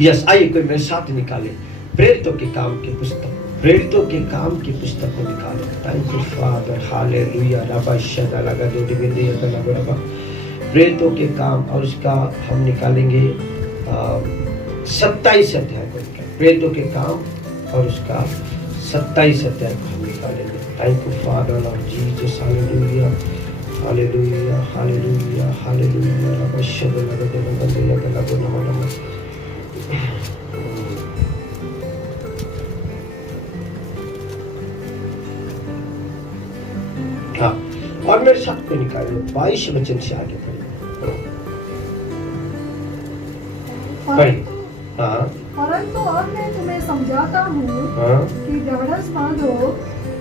Yes, आइए कोई मेरे साथ निकाले प्रेरितों के काम की पुस्तक, प्रेरितों के काम की पुस्तक को निकाले। Thank you father, hallelujah. रबा शदा लगा दो डिबिंदी रबा, प्रेरितों के काम, और उसका हम निकालेंगे 27 अध्याय को निकालेंगे। प्रेरितों के काम और उसका 27 अध्याय को हम निकालेंगे। थैंक यू फादर और Jesus, hallelujah hallelujah hallelujah hallelujah. रबा शदा लगा दो डिबिंदी रबा। हाँ, और मेरे साथ को निकालिए 22 वचन से आगे पढ़िए। हाँ, परंतु अब मैं तुम्हें समझाता हूँ कि ढाढ़स बांधो,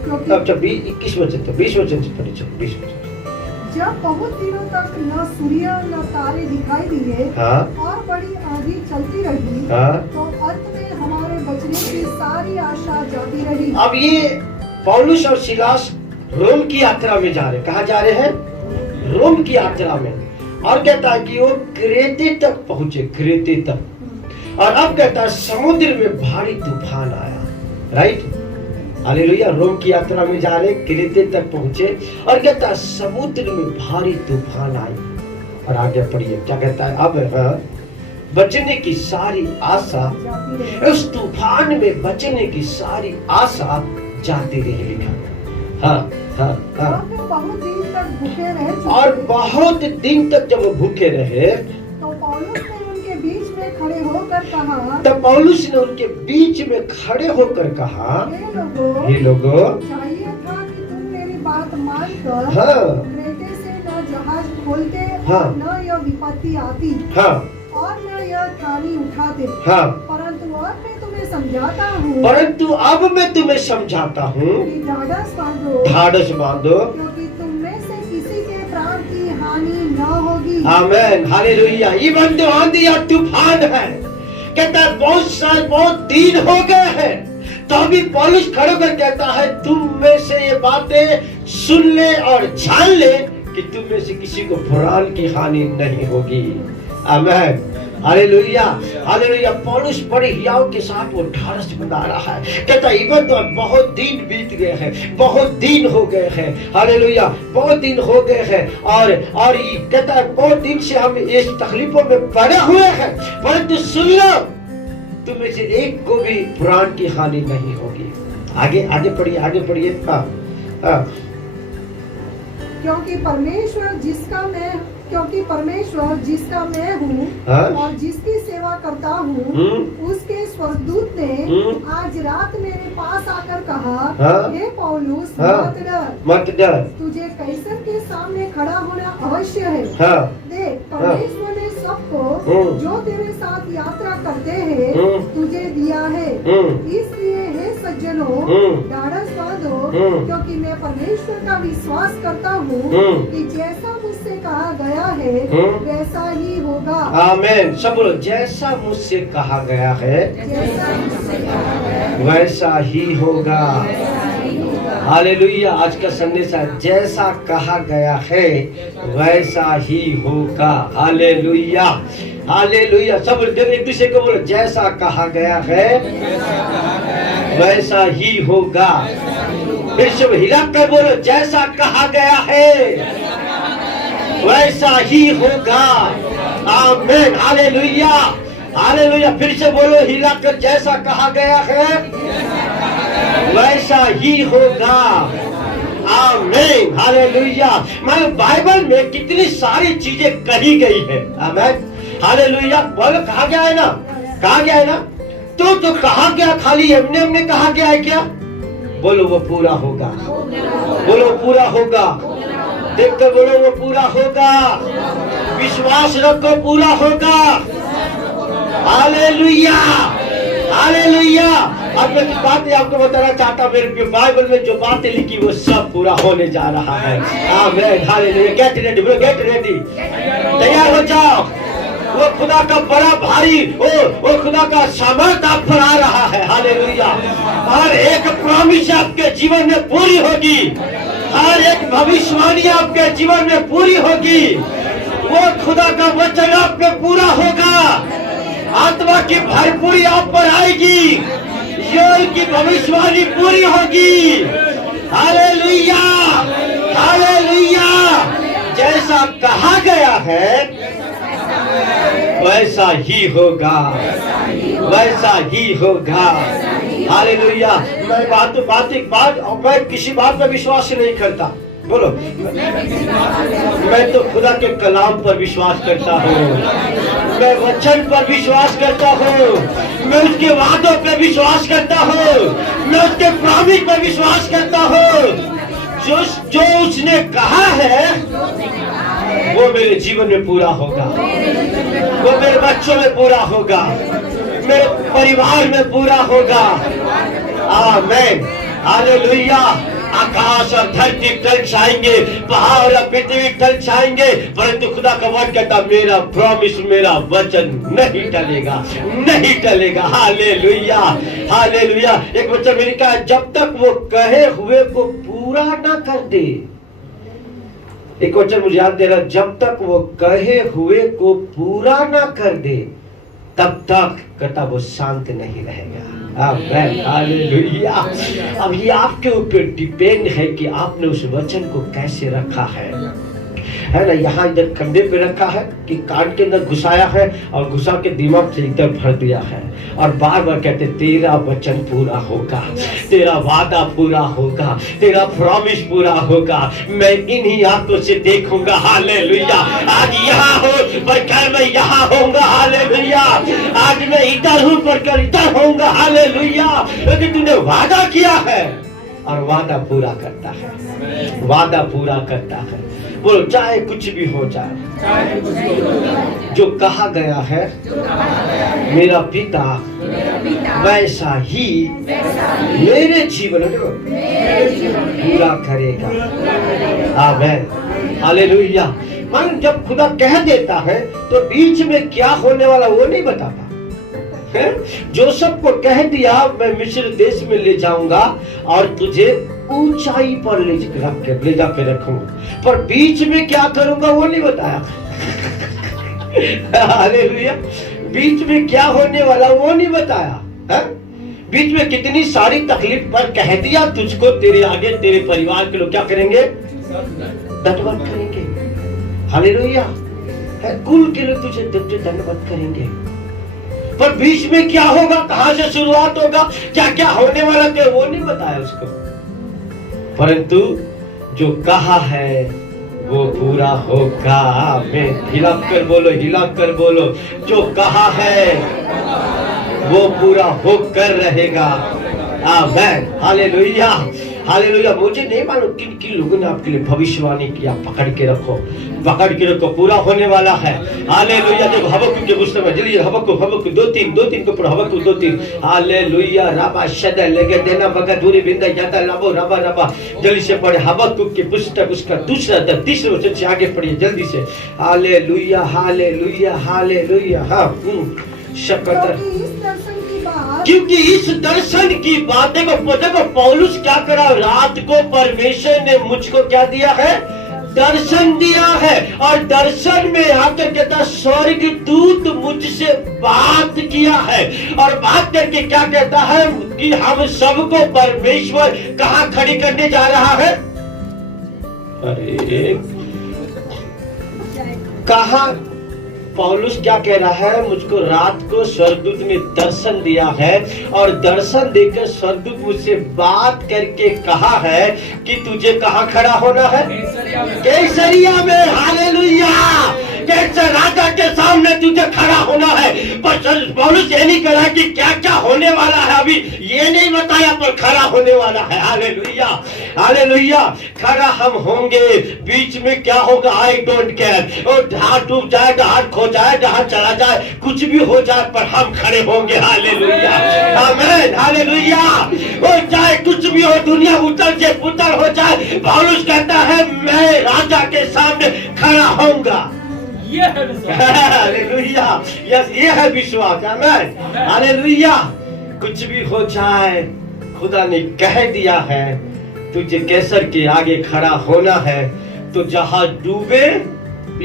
क्योंकि अब जब 21 वचन तक 20 वचन से पढ़े, चलो 20 वचन। जब बहुत दिनों तक न सूर्य न तारे दिखाई दिए हाँ, और बड़ी आंधी चलती रही, हाँ। तो अंत में हमारे बचने की सारी आशा जाती रही। अब ये पौलुस और सिलास रोम की यात्रा में जा रहे। कहाँ जा रहे हैं? रोम की यात्रा में। और कहता है कि वो क्रेते तक पहुंचे, क्रेते तक। और अब कहता है समुद्र में भारी तूफान आया। Right, hallelujah. रोम की यात्रा में जा रहे, क्रेते तक पहुंचे, और कहता है समुद्र में भारी तूफान आई। और आगे पढ़िए क्या कहता है। अब बचने की सारी आशा, उस तूफान में बचने की सारी आशा जाती रही, लिखा। हाँ, हाँ, हाँ। बहुत दिन तक भूखे रहे, और बहुत दिन तक जब वो भूखे रहे, तो पौलुस ने उनके बीच में खड़े होकर कहा, तब पौलुस ने उनके बीच में खड़े होकर कहा, हे लोगों, चाहिए था कि तुम मेरी बात मानकर हाँ, क्रेते से न जहाज खोलते, हाँ, और न यह विपत्ति आती, हाँ, और न यह ठानी उठाते। हाँ। परंतु अब मैं तुम्हें समझाता हूँ, परंतु अब मैं तुम्हें समझाता हूँ कि ढाढ़स बांधो, ढाढ़स बांधो, क्योंकि तुम में से किसी के प्राण की हानि न होगी। आमेन, हालेलुया। इवन जो आंधी या तूफान है, कहता है बहुत साल, बहुत दिन हो गए हैं, तो अभी पौलुस खड़े होकर कहता है तुम में से ये बातें सुन ले और जान ले कि तुम में से किसी को प्राण की हानि नहीं होगी। आमेन, हालेलुया हालेलुया। पौलुस बड़े हियाव के साथ वो ढाढ़स बना रहा है। कहता है इवन तो बहुत दिन बीत गए हैं, बहुत दिन हो गए हैं, हालेलुया, बहुत दिन हो गए हैं, और ये कहता है बहुत दिन से हम इस तकलीफों में पड़े हुए हैं, परंतु सुन लो तुम में से एक को भी प्राण की हानि नहीं होगी। आगे आगे पढ़िए, आगे पढ़िए। हाँ, हाँ। क्योंकि परमेश्वर जिसका मैं हूँ, हाँ? और जिसकी सेवा करता हूँ, उसके स्वर्गदूत ने आज रात मेरे पास आकर कहा, हाँ? हे पौलुस, हाँ? मत डर, तुझे कैसर के सामने खड़ा होना अवश्य है। हाँ? देख, परमेश्वर ने सबको जो तेरे साथ यात्रा करते हैं तुझे दिया है। इसलिए हे सज्जनों, ढाढ़स बांधो, क्योंकि मैं परमेश्वर का विश्वास करता हूँ कि जैसा मुझसे कहा गया है वैसा ही होगा। आमेन। सब बोलो, जैसा मुझसे कहा गया है वैसा ही होगा। हालेलुया। आज का संदेश है जैसा कहा गया है वैसा ही होगा। Hallelujah hallelujah. सब एक दूसरे को बोलो, जैसा कहा गया है वैसा ही होगा। फिर सब हिला कर बोलो, जैसा कहा गया है वैसा ही होगा। आमीन, हालेलुया हालेलुया। फिर से बोलो हिलाकर, जैसा कहा गया है वैसा ही होगा। आमीन, हालेलुया। मैं बाइबल में कितनी सारी चीजें कही गई है। आमीन, हालेलुया। बोलो, कहा गया है ना, कहा गया है ना। तो कहा गया खाली हमने कहा गया है क्या? बोलो वो पूरा होगा, बोलो पूरा होगा। देखकर बोलो वो पूरा होगा। विश्वास रखो, पूरा होगा। Hallelujah hallelujah. अब मैं बातें आपको बताना चाहता, मेरे बाइबल में जो बातें लिखी वो सब पूरा होने जा रहा है। आमीन, hallelujah. Get ready bro, get ready, तैयार हो जाओ। वो खुदा का बड़ा भारी वो खुदा का सामर्थ आप पर आ रहा है। हालेलुया। हर एक प्रॉमिस आपके जीवन में पूरी होगी, हर एक भविष्यवाणी आपके जीवन में पूरी होगी। वो खुदा का वचन आप पे पूरा होगा। आत्मा की भरपूरी आप पर आएगी, योएल की भविष्यवाणी पूरी होगी। Hallelujah, hallelujah. जैसा कहा गया है वैसा ही होगा, वैसा ही होगा। हालेलुया। मैं किसी बात पर विश्वास नहीं करता, बोलो, मैं तो खुदा के कलाम पर विश्वास करता हूँ, मैं वचन पर विश्वास करता हूँ, मैं उसके वादों पर विश्वास करता हूँ, मैं उसके प्रॉमिस पर विश्वास करता हूँ। जो उसने कहा है वो मेरे जीवन में पूरा होगा, वो मेरे बच्चों में पूरा होगा, मेरे परिवार में पूरा होगा। आमीन, हालेलुया। आकाश और धरती टल जाएंगे, पहाड़ और पृथ्वी टल जाएंगे, परंतु खुदा का वचन कहता मेरा प्रॉमिस, मेरा वचन नहीं टलेगा, नहीं टलेगा। Hallelujah, hallelujah. एक वचन मैंने कहा, जब तक वो कहे हुए को पूरा ना कर दे, एक वचन मुझे याद दे रहा, जब तक वो कहे हुए को पूरा ना कर दे तब तक कहता वो शांत नहीं रहेगा। आमीन, हालेलुया। अब ये आपके ऊपर डिपेंड है कि आपने उस वचन को कैसे रखा है ना। यहाँ इधर कंधे पे रखा है कि कान के अंदर घुसाया है और घुसा के दिमाग से इधर भर दिया है, और बार बार कहते तेरा वचन पूरा होगा, तेरा वादा पूरा होगा, तेरा प्रॉमिस पूरा होगा, मैं इन्हीं आंखों से देखूंगा। हालेलुया। आज यहाँ हो पर कल मैं यहाँ होऊंगा। हालेलुया। आज मैं इधर हूँ पर कल इधर होऊंगा। हालेलुया। क्योंकि तूने वादा किया है और वादा पूरा करता है, वादा पूरा करता है। बोलो, चाहे कुछ भी हो जाए, जो कहा गया है मेरा पिता वैसा ही मेरे जीवन में पूरा करेगा। आमीन, हालेलुया। मान जब खुदा कह देता है तो बीच में क्या होने वाला वो नहीं बताता। जोसेफ को कह दिया मैं मिस्र देश में ले जाऊंगा और तुझे ऊंचाई पर ले जाके रखूंगा, पर बीच में क्या करूंगा वो नहीं बताया। हालेलुया। बीच में क्या होने वाला वो नहीं बताया है? बीच में कितनी सारी तकलीफ पर कह दिया तुझको तेरे आगे तेरे परिवार के लोग क्या करेंगे, दंडवत करेंगे। हालेलुया। कुल के लोग तुझे दंडवत करेंगे, पर बीच में क्या होगा, कहां से शुरुआत होगा, क्या क्या होने वाला थे वो नहीं बताया उसको, परंतु जो कहा है वो पूरा होगा। मैं हिलाकर बोलो, हिलाकर बोलो, जो कहा है वो पूरा होकर रहेगा। आमीन, हालेलुया, हालेलुया। मुझे नहीं मालूम किन किन लोगों ने आपके लिए भविष्यवाणी किया, पकड़ के रखो, पकड़ के रखो, पूरा होने वाला है। हालेलुया। देखो हबक्कुक के पुस्तक में जल्दी हबक्कुक 2:3 के ऊपर हबक्कुक 2:3। हालेलुया। राबा शद लगे देना बगा दूरी बिंदा जाता लाबो रबा रबा। जल्दी से पढ़े हबक्कुक की पुस्तक, उसका तीसरे वचन से आगे पढ़िए जल्दी से। Hallelujah, hallelujah, hallelujah. हाँ, क्योंकि इस दर्शन की बात देखो पौलुस क्या करा, रात को परमेश्वर ने मुझको क्या दिया है, दर्शन दिया है, और दर्शन में आकर कहता स्वर्ग दूत मुझसे बात किया है, और बात करके क्या कहता है कि हम सबको परमेश्वर कहाँ खड़ी करने जा रहा है। अरे कहा पौलुस क्या कह रहा है, मुझको रात को स्वर्गदूत ने दर्शन दिया है, और दर्शन देकर स्वर्गदूत मुझसे बात करके कहा है कि तुझे कहाँ खड़ा होना है, कैसरिया में। हालेलुया। कैसर राजा के सामने तुझे खड़ा होना है, पर पौलुस ये नहीं कहा कि क्या क्या होने वाला है, अभी ये नहीं बताया, पर खड़ा होने वाला है। Hallelujah, hallelujah. खड़ा हम होंगे, बीच में क्या होगा आई डोंट केयर, और हाथ डूब जाए, हाथ खो जाए, जहां चला जाए, कुछ भी हो जाए, पर हम खड़े होंगे। हालेलुया, आमीन, हालेलुया। हो जाए कुछ भी हो, दुनिया उतर से पुतर हो जाए, पौलुस कहता है मैं राजा के सामने खड़ा होऊंगा। हालेलुया। यस, ये है विश्वास। आमीन, हालेलुया। कुछ भी हो जाए, खुदा ने कह दिया है तुझे कैसर के आगे खड़ा होना है, तो जहाज डूबे,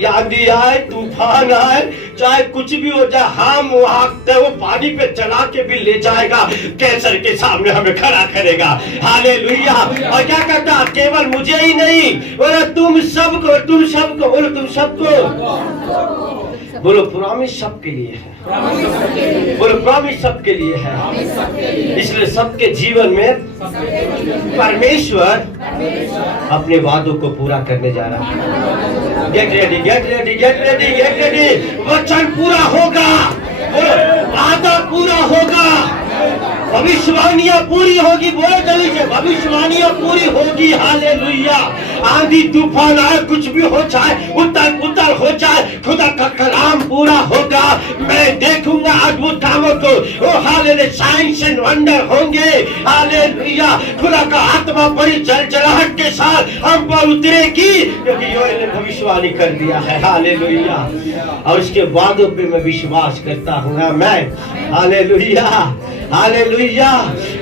आंधी आए, तूफान आए, जाए, कुछ भी हो जाए, हम वहां वो पानी पे चला के भी ले जाएगा, कैंसर के सामने हमें खड़ा करेगा। हालेलुया। और क्या कहता, केवल मुझे ही नहीं, बोलो तुम सबको, तुम सबको, बोलो तुम सबको, बोलो प्रॉमिस सबके लिए है, बोलो प्रॉमिस सबके लिए है। इसलिए सबके जीवन में परमेश्वर अपने वादों को पूरा करने जा रहा है। Get ready, get ready, get ready, get ready. वचन पूरा होगा, बोलो वादा पूरा होगा, भविष्यवाणियां पूरी होगी। बोलो जल्दी से, भविष्यवाणियां पूरी होगी। हालेलुया। आंधी तूफान आए, कुछ भी हो जाए, उतर पुतर हो जाए, खुदा का कलाम पूरा होगा। मैं देखूंगा अद्भुत कामों को। ओ हालेलुया, साइंस एंड वंडर होंगे। हालेलुया। खुदा का आत्मा बड़ी जलजलाहट के साथ हम पर उतरेगी, क्योंकि योएल ने भविष्यवाणी कर दिया है। हालेलुया। और उसके वादों पे मैं विश्वास करता हूँ। आमीन। Hallelujah, hallelujah.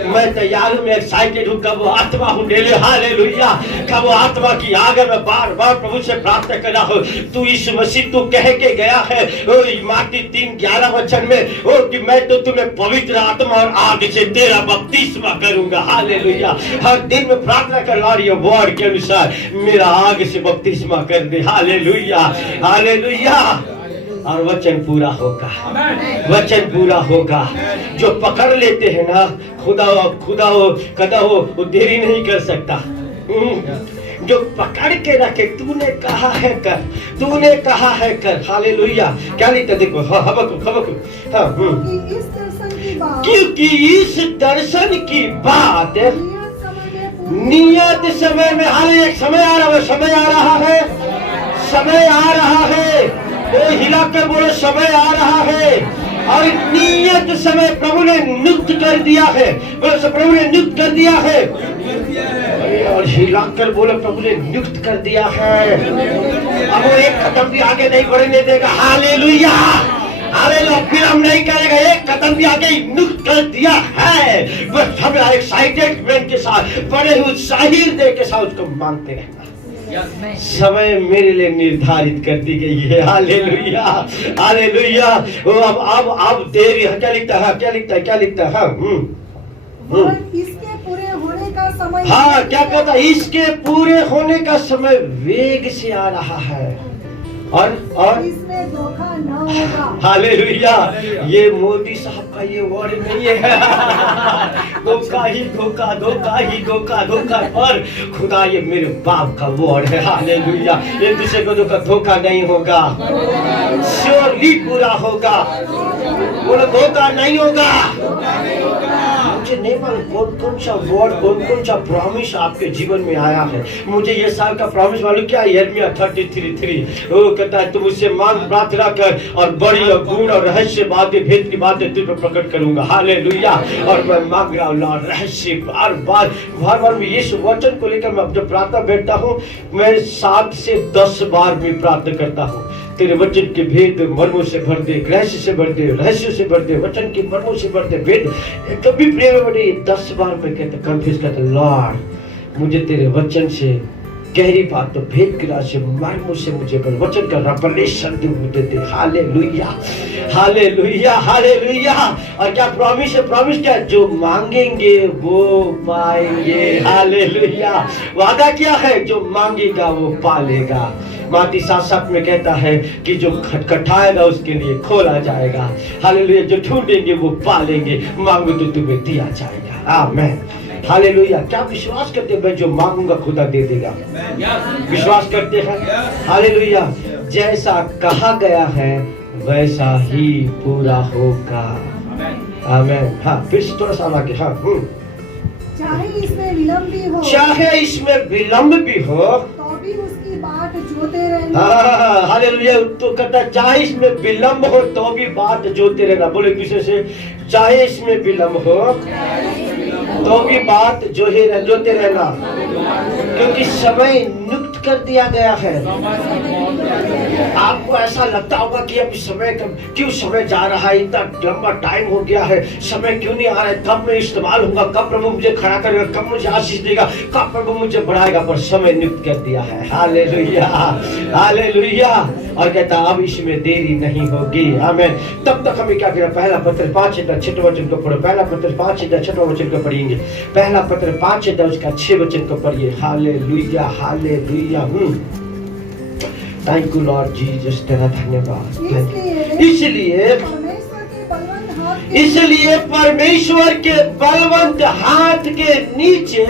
मैं तैयार हूँ, मैं एक्साइटेड हूँ। कब वो आत्मा हूँ डेले, हालेलुया। कब वो आत्मा की आगे मैं बार बार प्रभु से प्रार्थना कर रहा हूँ। तू यीशु मसीह तू कह के गया है माटी 3:11 वचन में, ओ कि मैं तो तुम्हें पवित्र आत्मा और आग से तेरा बपतिस्मा करूंगा। हालेलुया। हर दिन में प्रार्थना कर, लॉर्ड ये वर्ड के अनुसार मेरा आग से बपतिस्मा कर दे। Hallelujah, hallelujah. और वचन पूरा होगा, वचन पूरा होगा। जो पकड़ लेते हैं ना, खुदा वो देरी नहीं कर सकता। जो पकड़ के रखे, तूने कहा है कर, तूने कहा है कर। हालेलुया। क्या लिखता देखो, क्योंकि इस दर्शन की बात नियत समय में, हाल एक समय आ रहा है, समय आ रहा है, समय आ रहा है। वो हिला कर बोलो, समय आ रहा है। और नियत समय प्रभु ने नियुक्त कर दिया है। बोलो, प्रभु ने नियुक्त कर दिया है। और हिला कर बोलो, प्रभु ने नियुक्त कर दिया है। अब वो एक कदम भी आगे नहीं बढ़ने देगा। Hallelujah, hallelujah. फिर हम नहीं करेगा, एक कदम भी आगे नियुक्त कर दिया है। बस हम एक्साइटेड के साथ, बड़े उत्साही हृदय के साथ उसको मांगते रहना। समय मेरे लिए निर्धारित कर दी गई है। Hallelujah, hallelujah. अब देरी है। क्या लिखता है, क्या लिखता है, क्या लिखता है? इसके पूरे होने का समय, हाँ क्या कहता है, इसके पूरे होने का समय वेग से आ रहा है। और इसमें धोखा न होगा। हालेलुया। ये मोदी साहब का ये वर्ड नहीं है। धोखा ही धोखा, धोखा ही धोखा, धोखा। पर खुदा ये मेरे बाप का वर्ड है। हालेलुया। एक दूसरे को धोखा नहीं होगा, श्योरली पूरा होगा। बोलो धोखा नहीं होगा। मुझे नहीं मालूम कौन सा वर्ड, कौन सा प्रॉमिस आपके जीवन में आया है। मुझे ये साल का प्रॉमिस मालूम क्या है, यिर्मयाह 33:3 वो कहता है, तुम उससे मांग प्रार्थना कर और बड़ी और गूढ़ और रहस्य बातें, भेद की बातें तुझ पर प्रकट करूंगा। हालेलुया। और मैं मांग रहा हूँ लॉर्ड, रहस्य बार बार मैं इस वचन को लेकर मैं जब प्रार्थना बैठता हूँ, मैं 7 से 10 बार भी प्रार्थना करता हूँ। तेरे वचन के भेद मर्मों से भर दे, रहस्य से भर दे, रहस्य से भर दे, वचन के मर्मों से भर दे, भेद। कभी प्रेम में बड़े 10 बार मैं कहता, कन्फ्यूज करता, लॉर्ड मुझे तेरे वचन से गहरी बात तो भेद की राशि मर्मों से मुझे वचन का रेवलेशन दे दे। Hallelujah, hallelujah, hallelujah. और क्या प्रॉमिस है, प्रॉमिस क्या है, जो मांगेंगे वो पाएंगे। हालेलुया। वादा क्या है, जो मांगेगा वो पालेगा। माती 7:7 में कहता है कि जो खटखटाएगा उसके लिए खोला जाएगा। हालेलुया। जो ढूंढेंगे वो पालेंगे, मांगो तो तुम्हें दिया जाएगा। आमीन। हालेलुया। क्या विश्वास करते हैं, मैं जो मांगूंगा खुदा दे देगा? विश्वास करते हैं? हालेलुया। जैसा कहा गया है वैसा ही पूरा होगा। आमीन। हाँ, फिर से थोड़ा सा आगे। हाँ, चाहे इसमें विलंब भी हो, चाहे इसमें विलंब भी हो, तो भी उसकी बात जोते रहना। हालेलुया। तो कहता चाहे इसमें विलंब हो तो भी बात जोते रहना। बोले किसी से, चाहे इसमें विलंब हो तो भी बात जोते रहना, क्योंकि समय नियुक्त समाप्त कर दिया गया है। आपको ऐसा लगता होगा कि अब समय क्यों समय जा रहा है, इतना लंबा टाइम हो गया है, समय क्यों नहीं आ रहा है, कब मैं इस्तेमाल होगा, कब प्रभु मुझे खड़ा करेगा, कब मुझे आशीष देगा, कब प्रभु मुझे बढ़ाएगा, पर समय नियुक्त कर दिया है। Hallelujah, hallelujah. और कहता अब इसमें देरी नहीं होगी। आमीन। तब तक हमें क्या किया, पहला पत्र 5:6 वचन को पढ़ो। पहला पत्र 5:6 वचन को पढ़ेंगे। पहला पत्र 5:6 वचन को पढ़िए। Hallelujah, hallelujah. Thank you Lord Jesus, तेरा धन्यवाद। इसलिए परमेश्वर के बलवंत हाथ के नीचे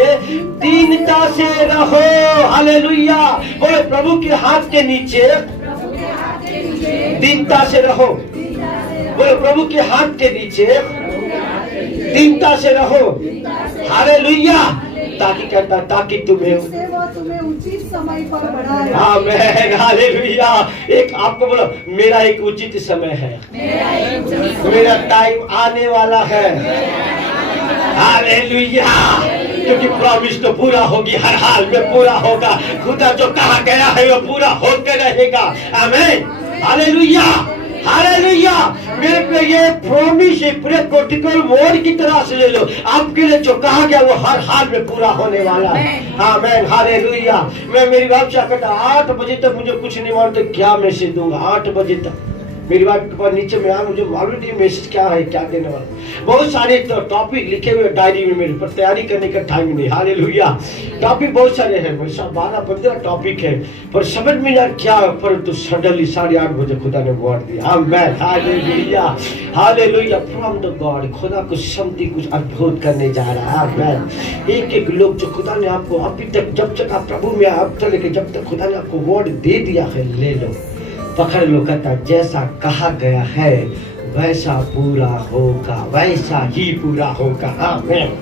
दीनता से रहो। हालेलुया। बोले प्रभु के हाथ के नीचे दीनता से रहो। बोले प्रभु के हाथ के नीचे दीनता से रहो। हालेलुया। ताकि कहता ताकि तुम्हें उचित समय पर बढ़ाए। आमीन, हालेलुया। एक आपको बोलो, मेरा एक उचित समय है, मेरा टाइम आने वाला है। हालेलुया। क्योंकि प्रॉमिस तो पूरा होगी, हर हाल में पूरा होगा। खुदा जो कहा गया है वो पूरा होकर रहेगा। आमीन, हालेलुया, हालेलुया। मेरे पे ये प्रॉमिस है, पूरे कोटिकल वर्ड की तरह से ले लो। आपके लिए जो कहा गया वो हर हाल में पूरा होने वाला है। आमीन, हालेलुया। मैं मेरी बात से कहता 8 बजे तक मुझे कुछ नहीं मालूम तो क्या मैसेज दूंगा। 8 बजे तक मेरी बात के बाद नीचे में मुझे मालूम नहीं मैसेज क्या है, क्या देने वाला। बहुत सारे टॉपिक लिखे हुए डायरी में मेरे पर, तैयारी करने का टाइम नहीं। हालेलुया। टॉपिक बहुत सारे हैं, 12-15 टॉपिक है, पर समझ में यार क्या। परंतु सडनली 8:30 बजे खुदा ने वर्ड दिया। आमीन, hallelujah, hallelujah. From the God खुदा कुछ समथिंग, कुछ अद्भुत करने जा रहा है। आमीन। एक लोग जो खुदा ने आपको अभी तक, जब तक आप प्रभु में अब तक लेके जब तक खुदा ने आपको वर्ड दे दिया है, ले लो, पकड़ लो। कहता जैसा कहा गया है वैसा पूरा होगा, वैसा ही पूरा होगा। आमीन,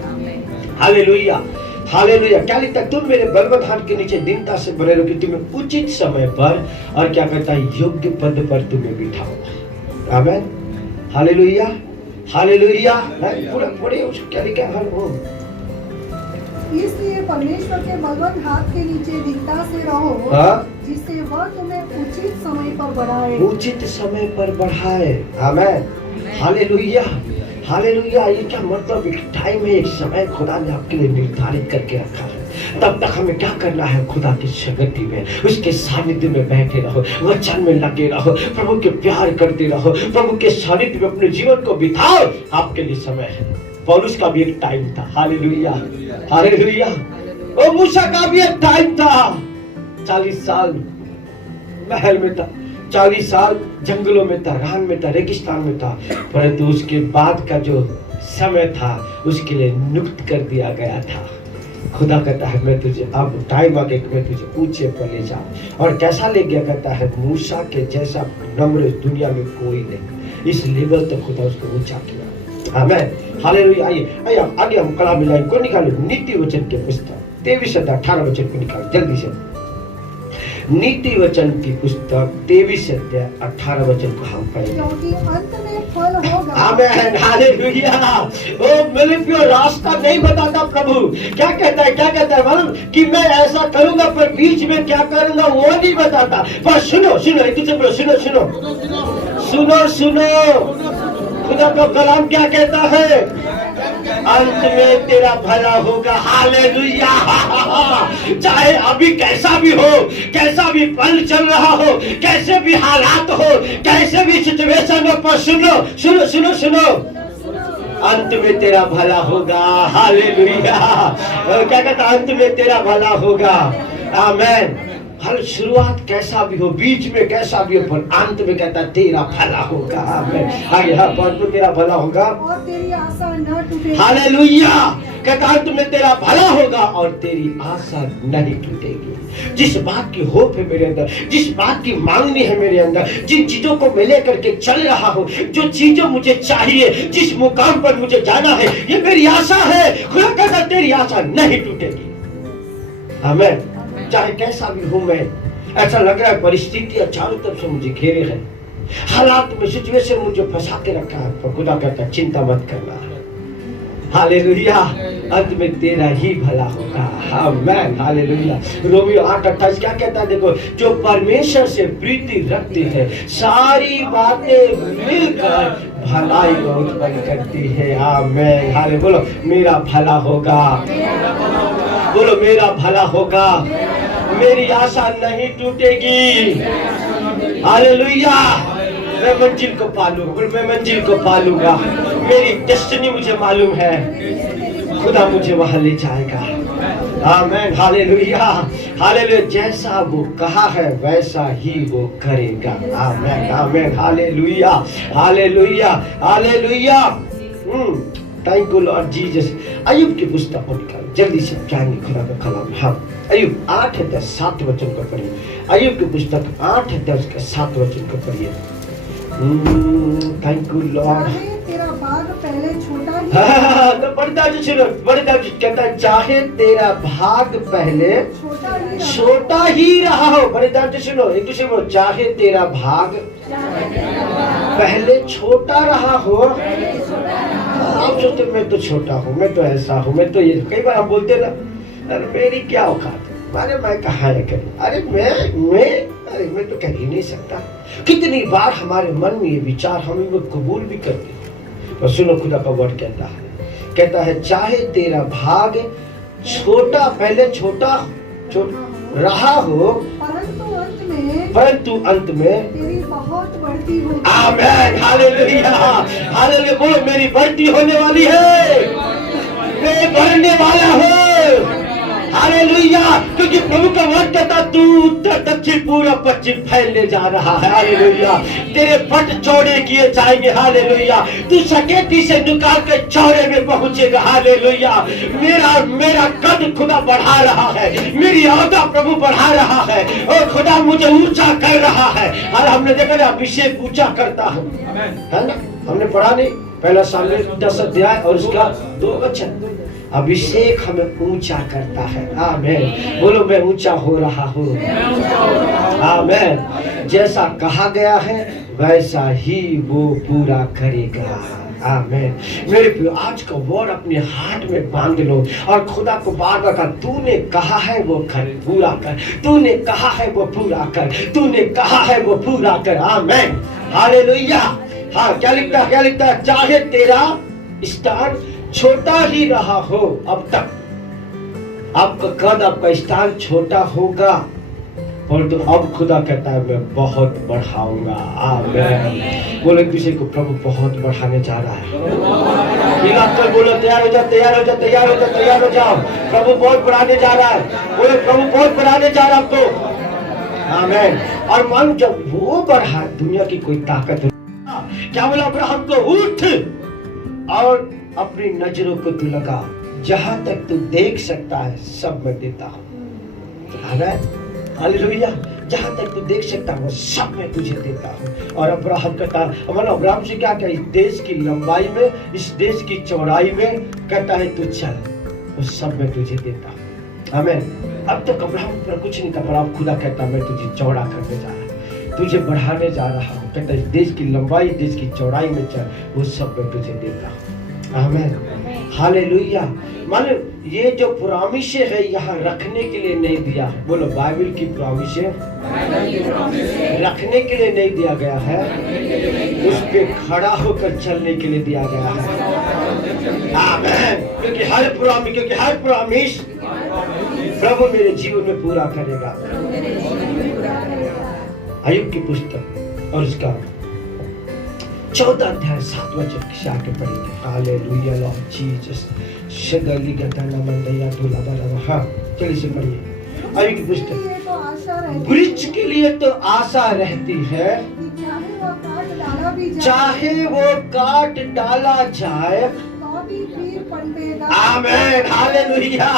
हालेलुया, हालेलुया। क्या लिखता है, तुम मेरे बलवंत हाथ के नीचे दीनता से बने रहो कि तुम्हें उचित समय पर, और क्या कहता है, योग्य पद पर तुम्हें बिठाऊंगा। आमीन, हालेलुया, हालेलुया। पूरे उसको क्या लिखा है, इसलिए परमेश्वर के बलवंत हाथ के नीचे दीनता से रहो, जिससे वह तुम्हें उचित समय पर बढ़ाए। उचित समय पर बढ़ाए। आमीन, हालेलुया, हालेलुया। ये क्या मतलब, एक टाइम है, एक समय खुदा ने आपके लिए निर्धारित करके रखा है। तब तक हमें क्या करना है, खुदा की संगति में, उसके सानिध्य में बैठे रहो, वचन में लगे रहो, प्रभु के प्यार करते रहो, प्रभु के सानिध्य में अपने जीवन को बिताओ। आपके लिए समय है। पौलुस का भी एक टाइम था। Hallelujah, hallelujah. और मूसा का भी एक टाइम था। 40 साल महल में था, 40 साल जंगलों में था, रान में था, रेगिस्तान में था, परंतु उसके बाद का जो समय था उसके लिए नियुक्त कर दिया गया था। खुदा कहता है मैं तुझे अब टाइम आ गया कि मैं तुझे ऊंचे पर ले जाऊं। और कैसा ले गया, कहता है मूसा के जैसा नम्र इस दुनिया में कोई नहीं। इस लेवल तक खुदा उसको ऊंचा किया। आमीन, हालेलुया। आइए आगे हम कलामी लाइन को निकालो। नीति वचन के पुस्तक 23-18 वचन को निकालो जल्दी से। नीति वचन की पुस्तक 23-18 वचन को हम पढ़ेंगे। क्योंकि अंत में फल होगा। आमीन, हालेलुया। ओ मेरे प्रिय, रास्ता नहीं बताता प्रभु। क्या कहता है, क्या कहता है मालूम, कि मैं ऐसा करूंगा, पर बीच में क्या करूंगा वो नहीं बताता। पर सुनो सुनो, एक दूसरे बोलो, सुनो सुनो सुनो सुनो। खुदा का कलाम क्या कहता है, अंत में तेरा भला होगा। हालेलुया। चाहे अभी कैसा भी हो, कैसा भी पल चल रहा हो, कैसे भी हालात हो, कैसे भी सिचुएशन हो, पर सुनो सुनो सुनो सुनो, अंत में तेरा भला होगा। हालेलुया। क्या कहता, अंत में तेरा भला होगा। आमीन। हर शुरुआत कैसा भी हो, बीच में कैसा भी हो, पर अंत में कहता तेरा भला होगा। आमीन। आगे पर तेरा भला होगा और तेरी आशा न टूटेगी। हालेलुया। कहता अंत में तेरा भला होगा और तेरी आशा नहीं टूटेगी। जिस बात की होप है मेरे अंदर, जिस बात की मांगनी है मेरे अंदर, जिन चीजों को मैं लेकर के चल रहा हूँ, जो चीजें मुझे चाहिए, जिस मुकाम पर मुझे जाना है, ये मेरी आशा है। खुदा कहता तेरी आशा नहीं टूटेगी। आमीन। चाहे कैसा भी हूं मैं, ऐसा लग रहा है परिस्थितियां चारों तरफ से मुझे घेरे हैं, हालात में सिचुएशन मुझे फंसा के रखा है, पर खुदा कहता चिंता मत करना। हालेलुया। अंत में तेरा ही भला होगा। आमीन, हालेलुया। रोमियो 8:28 क्या कहता है? देखो, जो परमेश्वर से प्रीति रखते हैं सारी बातें मिलकर भलाई को उत्पन्न करती है। आमीन, हालेलुया। बोलो मेरा भला होगा, बोलो मेरा भला होगा, मेरी आशा नहीं टूटेगी। हालेलुया। मैं मंजिल को पालूंगा, मैं मंजिल को पालूंगा। मेरी डेस्टिनी मुझे मालूम है, खुदा मुझे वहां ले जाएगा। आमीन, हालेलुया, हालेलुया। जैसा वो कहा है वैसा ही वो करेगा। आमीन, आमीन, hallelujah, hallelujah, hallelujah. Thank you Lord Jesus. Ayyub की पुस्तक को निकाल जल्दी से, जाएंगे खुदा का कलाम। हम अय्यूब 8:10-7 वचन को पढ़िए। अय्यूब की पुस्तक 8:10-7 को पढ़िए। Thank you Lord. तेरा भाग पहले छोटा ही तो पढ़ता जो सुनो, पढ़ता जो कहता है, चाहे तेरा भाग पहले छोटा ही रहा हो। पढ़ता जो सुनो, एक दूसरे को, चाहे तेरा भाग पहले छोटा रहा हो। आप सोचते मैं तो छोटा हूँ, मैं तो ऐसा हूँ, मैं तो ये। कई बार हम बोलते ना, अरे मेरी क्या औकात, अरे मैं कहाँ है करूँ, अरे मैं तो कर ही नहीं सकता। कितनी बार हमारे मन में ये विचार हम वो कबूल भी करते हैं। और सुनो, खुदा का वर्ड कहता है चाहे तेरा भाग छोटा पहले छोटा रहा हो, परंतु अंत में तेरी बहुत बढ़ती होगी। आमीन, हालेलुया, हालेलुया। बोलो मेरी बढ़ती होने वाली है, मैं बढ़ने वाला हूँ। हालेलुया, क्योंकि प्रभु का वचन कहता तू उत्तर दक्षिण पूर्व पश्चिम फैलने जा रहा है। हालेलुया, तेरे पट चौड़े किए जाएंगे। हालेलुया, तू सकेती से निकाल के चौड़े में पहुंचेगा। हालेलुया, मेरा कद खुदा बढ़ा रहा है, मेरी औदा प्रभु बढ़ा रहा है, और खुदा मुझे ऊंचा कर रहा है। और हमने देखा ना, अभिषेक ऊंचा करता है ना, हमने पढ़ा नहीं पहला सामूएल 10 अध्याय और उसका 2 वचन। अभिषेक हमें ऊंचा करता है। आमीन, बोलो मैं ऊंचा हो रहा हूँ। आमीन, जैसा कहा गया है वैसा ही वो पूरा करेगा। आमीन। मेरे प्रिय, आज का वर्ड अपने हार्ट में बांध लो और खुदा को बार बार कहा, तूने कहा है वो कर, पूरा कर, तूने कहा है वो पूरा कर, तूने कहा है वो पूरा कर। आमीन, हालेलुया। हाँ, क्या लिखता है? चाहे तेरा स्थान छोटा ही रहा हो अब तक, आपका कद, आपका स्थान छोटा होगा, और तो अब खुदा कहता है मैं बहुत बढ़ाऊंगा। आमीन। बोलो एक दूसरे को, प्रभु बहुत बढ़ाने जा रहा है। मिलाकर बोलो, तैयार हो जाओ, तैयार हो जाओ, तैयार हो जाओ, तैयार हो जाओ। प्रभु बहुत बढ़ाने जा रहा है। बोलो प्रभु बहुत बढ़ाने जा रहा है आपको। आमीन। और मान जब वो बढ़ा, दुनिया की कोई ताकत, क्या बोला अब्राहम को, उठ और अपनी नजरों को तू लगा, जहां तक तू देख सकता है सब मैं देता हूँ। हालेलुया, जहां तक तू देख सकता है वो सब मैं तुझे देता हूँ। और अब्राहम कहता है, अब्राहम से क्या कहता है, इस देश की लंबाई में, इस देश की चौड़ाई में कहता है तू चल, वो सब मैं तुझे देता हूँ। आमीन। अब तक अब्राहम पर कुछ नहीं था, पर अब खुदा कहता है मैं तुझे चौड़ा करने जा रहा हूँ, तुझे बढ़ाने जा रहा हूँ। कहता है इस देश की लंबाई, देश की चौड़ाई में चल, वो सब मैं तुझे देता हूँ। आमीन, हालेलुया। मानो ये जो प्रॉमिस है यहाँ रखने के लिए नहीं दिया है। बोलो बाइबल की प्रॉमिस रखने के लिए नहीं दिया गया है, उस पे खड़ा होकर चलने के लिए दिया गया है। आमीन। क्योंकि हर प्रॉमिस प्रभु मेरे जीवन में पूरा करेगा। अय्यूब की पुस्तक और उसका 14 अध्याय 7 वचन से आके पढ़ेंगे। Hallelujah Lord Jesus. शगली गताना मंदया धुला बरा। हाँ, चलिए से पढ़िए। अय्यूब की पुस्तक। वृक्ष के लिए तो आशा रहती है, चाहे वो काट डाला जाए आमीन, हालेलुया।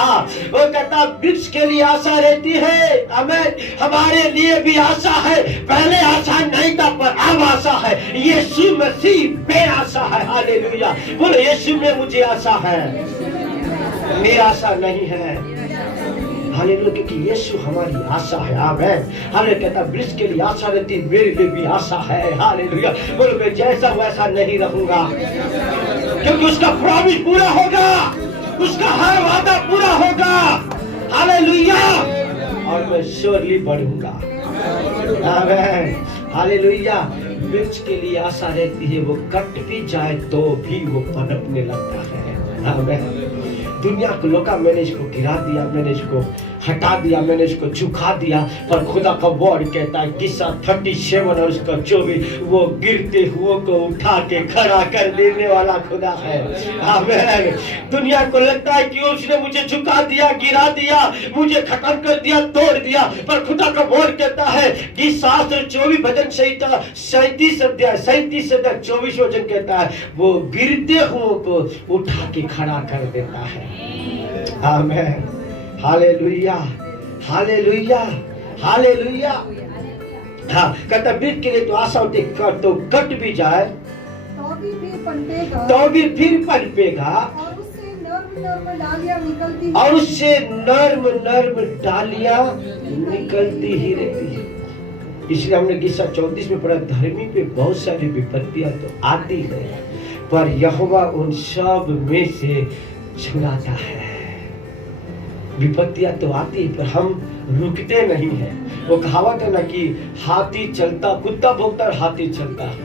वो कहता वृक्ष के लिए आशा रहती है। आमीन, हमारे लिए भी आशा है। पहले आशा नहीं था पर अब आशा है। यीशु मसीह में आशा है। हालेलुया। बोलो यीशु में मुझे आशा है, निराशा नहीं है। हालेलुया, क्योंकि यीशु हमारी आशा है। आमीन। हालेलुया, कहता वृक्ष के लिए आशा रहती है, मेरे लिए भी आशा है। हालेलुया। बोलो मैं जैसा वैसा नहीं रहूंगा, क्योंकि उसका प्रॉमिस पूरा होगा। उसका हर वादा पूरा होगा। हालेलुया। और मैं श्योरली बढ़ूंगा। आमीन। हालेलुया। वृक्ष के लिए आशा रहती है, वो कट भी जाए तो भी वो पनपने लगता है। आमीन। दुनिया को लोका, मैंने इसको गिरा दिया, मैंने इसको हटा दिया, मैंने इसको झुका दिया, पर खुदा का वर्ड कहता है किस्सा 37 और उसका 24, वो गिरते हुए को उठा के खड़ा कर देने वाला खुदा है। आमीन। दुनिया को लगता है कि उसने मुझे झुका दिया, गिरा दिया, मुझे खत्म कर दिया, तोड़ दिया, पर खुदा का वर्ड कहता है कि शास्त्र 24 भजन संहिता 37 अध्याय 24 वचन कहता है वो गिरते हुए को उठा के खड़ा कर देता है। आमीन। हालेलुया। हालेलुया। हालेलुया। हाँ, कहता वृक्ष के लिए तो आशा होती है, तो कट भी जाए तो भी फिर पनपेगा, तो भी फिर पनपेगा, और उससे नर्म नर्म डालियां निकलती और उससे नर्म नर्म डालियां निकलती ही रहती है। इसलिए हमने किस्सा 34 में पढ़ा, धर्मी पे बहुत सारी विपत्तियां तो आती है, पर यहोवा उन सब में से छुड़ाता है। विपत्तियां तो आती है, पर हम रुकते नहीं हैं। वो कहावत है ना कि हाथी चलता, कुत्ता भौंकता और हाथी चलता है।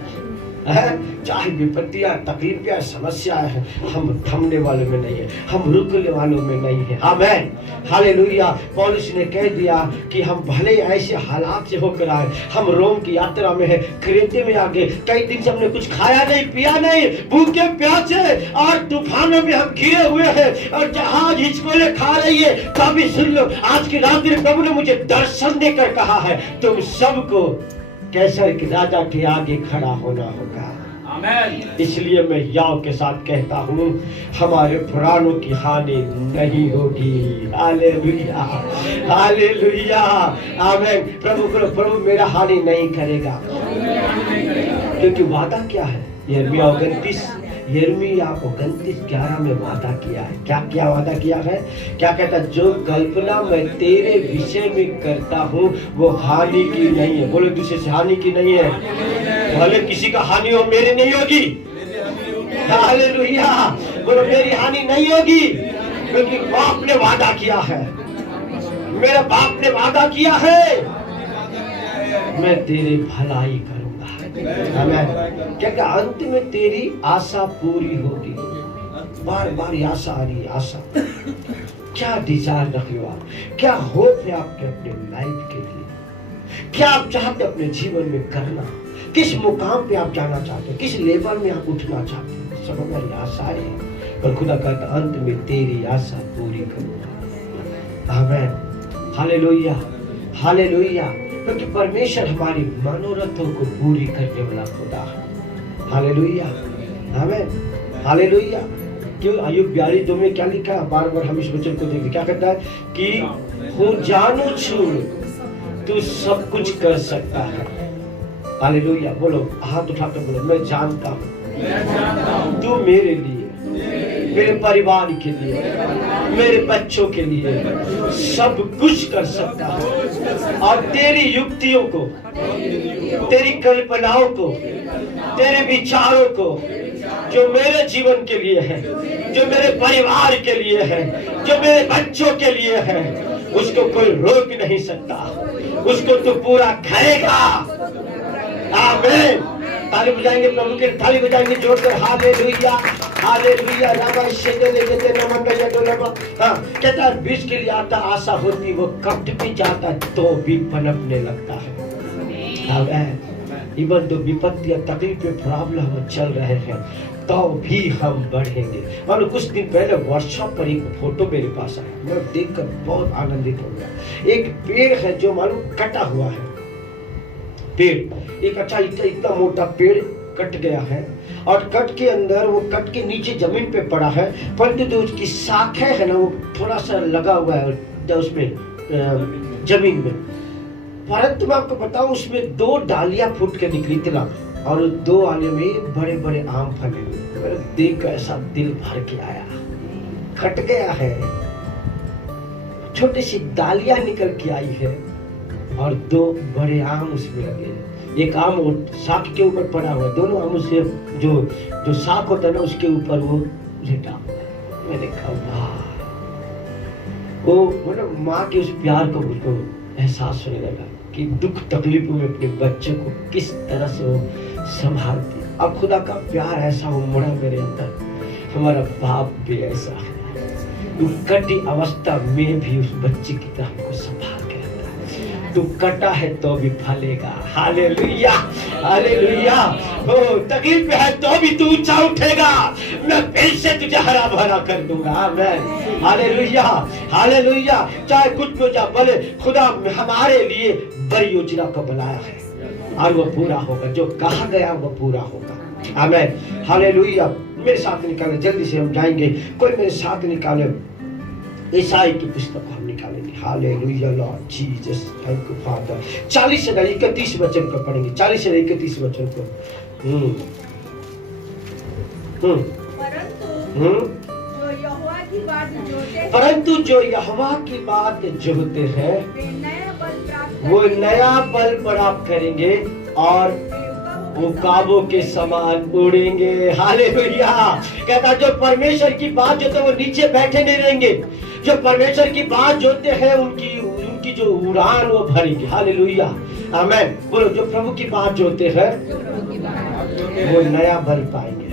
चाहे विपत्तियां, तकलीफें, समस्या है, हम थमने वालों में नहीं है, हम रुकने वालों में नहीं है। आमीन। हालेलुया। पौलुस ने कह दिया कि हम भले ऐसे हालात से होकर आए, हम रोम की यात्रा में है, क्रेते में आगे, कई दिन से हमने कुछ खाया नहीं, पिया नहीं, भूखे प्यासे और तूफानों में हम घिरे हुए हैं, और जहाज हिचकोले खा रही है। तभी सुन लो, आज की रात में प्रभु ने मुझे दर्शन देकर कहा है, तुम सबको कैसर के राजा के आगे खड़ा होना होगा। आमीन। इसलिए मैं याव के साथ कहता हूँ, हमारे पुराणों की हानि नहीं होगी। हालेलुया। हालेलुया। आमीन। प्रभु करो, प्रभु मेरा हानि नहीं करेगा, क्योंकि वादा क्या है? यिर्मयाह 29:11 में वादा किया है। क्या क्या वादा किया है? क्या कहता? जो कल्पना मैं तेरे विषय में करता हूँ वो हानि की नहीं है। बोलो दूसरे से, हानि की नहीं है। भले किसी का हानि हो, मेरी नहीं होगी। हालेलुया। बोलो मेरी हानि नहीं होगी, क्योंकि बाप ने वादा किया है, मेरे बाप ने वादा किया है, मैं तेरी भलाई करूंगा। आमीन। क्या अंत में तेरी आशा पूरी होगी। बार बार आशा आ रही है, आशा। क्या डिजायर रखे हो आप? क्या होप है आपके अपने लाइफ के लिए? क्या आप चाहते अपने जीवन में करना? किस मुकाम पे आप जाना चाहते हो? किस लेवल में आप उठना चाहते हो? सब हमारी आशा है, पर खुदा कहता अंत में तेरी आशा पूरी करूंगा। आमीन। हालेलुया। हालेलुया। क्योंकि परमेश्वर हमारी मनोरथों को पूरी करने वाला खुदा है। हालेलुया। आमीन। हालेलुया। क्यों? अय्यूब 42:2 में क्या लिखा है? बार बार हम इस वचन को देखते, क्या कहता है कि हूँ जानू छू तू सब कुछ कर सकता है। हालेलुया। बोलो, हाथ उठाकर बोलो, मैं जानता हूँ तू मेरे लिए, मेरे परिवार के लिए, मेरे बच्चों के लिए सब कुछ कर सकता है। और तेरी युक्तियों को, तेरी कल्पनाओं को, तेरे विचारों को, जो मेरे जीवन के लिए है, जो मेरे परिवार के लिए है, जो मेरे बच्चों के लिए है, उसको कोई रोक नहीं सकता। उसको तो पूरा करेगा। आमीन। ताली बजाएंगे, प्रभु के ताली बजाएंगे जोरदार। हालेलुया। हालेलुया। हाँ, कहता है बीच के लिए आता आशा होती, वो कट भी जाता है तो भी पनपने लगता है। आमीन। इवन तो विपत्तियां, तकलीफें, प्रॉब्लम चल रहे हैं, तो भी हम बढ़ेंगे। और कुछ दिन पहले वर्कशॉप पर एक फोटो मेरे पास आया, मैं देखकर बहुत आनंदित हो गया। एक पेड़ है जो मालूम कटा हुआ है। पेड़ एक अच्छा इतना मोटा पेड़ कट गया है, और कट के अंदर, वो कट के नीचे जमीन पे पड़ा है, परंतु जो उसकी शाखा है ना, वो थोड़ा सा लगा हुआ है उसमें जमीन में। परंतु मैं आपको बताऊं, उसमें 2 डालियां फूट के निकली थी ना, और 2 डालियों में बड़े बड़े आम फले हुए। मेरे देख कर ऐसा दिल भर के आया। कट गया है, छोटी सी डालियां निकल के आई है, और 2 बड़े आम उसमें लगे। एक आम वो शाख के ऊपर पड़ा हुआ है, दोनों आमों से जो शाख होता है ना, उसके ऊपर वो लेटा हुआ है। मैंने कहा वाह, वो मतलब माँ के उस प्यार को मुझको एहसास होने लगा कि दुख तकलीफों में अपने बच्चे को किस तरह से वो संभालती है। अब खुदा का प्यार ऐसा उमड़ा मेरे अंदर, हमारा बाप भी ऐसा है, तू कटी अवस्था में भी उस बच्चे की तरह हमको संभाल के रखता है। तू कटा है तो भी फलेगा। Hallelujah, hallelujah. हो तकलीफ में है तो भी तू ऊंचा उठेगा, मैं फिर से तुझे हरा भरा कर दूंगा। आमीन, हालेलुया, हालेलुया। चाहे कुछ भी हो जाए, भले खुदा हमारे लिए बड़ी योजना को बनाया है और वो पूरा होगा, जो कहा गया वो पूरा होगा। आमीन, हालेलुया। मेरे साथ निकाले, जल्दी से हम जाएंगे, कोई मेरे साथ निकाले ईसाई की पुस्तक हम निकालेंगे। Hallelujah Lord Jesus, thank you father. 40 से 31 वचन को पढ़ेंगे, 40 से 31 वचन को। परंतु जो यहोवा की बात जोते हैं वो नया बल प्राप्त करेंगे और उकाबों के समान उड़ेंगे। हालेलुया। कहता जो परमेश्वर की बात जोते वो नीचे बैठे नहीं रहेंगे, जो परमेश्वर की बात जोते हैं उनकी जो उड़ान वो भरेंगे। हालेलुया, आमीन। बोलो, जो प्रभु की बात जोते हैं वो नया बल पाएंगे।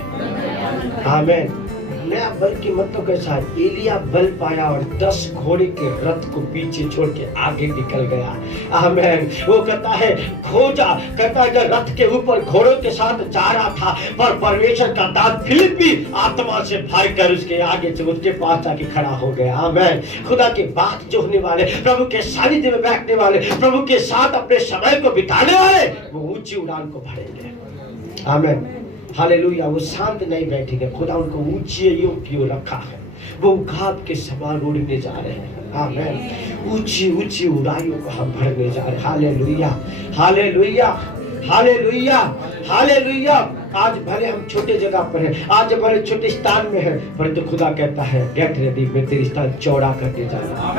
आमीन। नया बल की मतलब कैसा है? एलिया बल पाया और 10 घोड़े के रथ को पीछे छोड़ के आगे निकल गया। आमीन। वो कहता है खोजा, कहता है रथ के ऊपर घोड़ों के साथ जा रहा था, पर परमेश्वर का दास फिलिप्पी आत्मा से भर कर उसके आगे से उसके पास जाके खड़ा हो गया। आमीन। खुदा की बात जो होने वाले, प्रभु के सानिध्य में बैठने वाले, प्रभु के साथ अपने समय को बिताने वाले, वो ऊंची उड़ान को भरेंगे। आमीन, हालेलुया। वो शांत नहीं बैठेंगे, खुदा उनको ऊंचाइयों की ओर रखा है, वो उकाब के समान उड़ने जा रहे हैं। आमीन। ऊंची ऊंची उड़ाइयों को हम भरने जा रहे हैं। Hallelujah, hallelujah, hallelujah, hallelujah. आज भले हम छोटे जगह पर हैं, आज भले छोटे स्थान में हैं, परंतु खुदा कहता है गेट रेडी, मैं तेरे स्थान चौड़ा करने जा रहा हूं,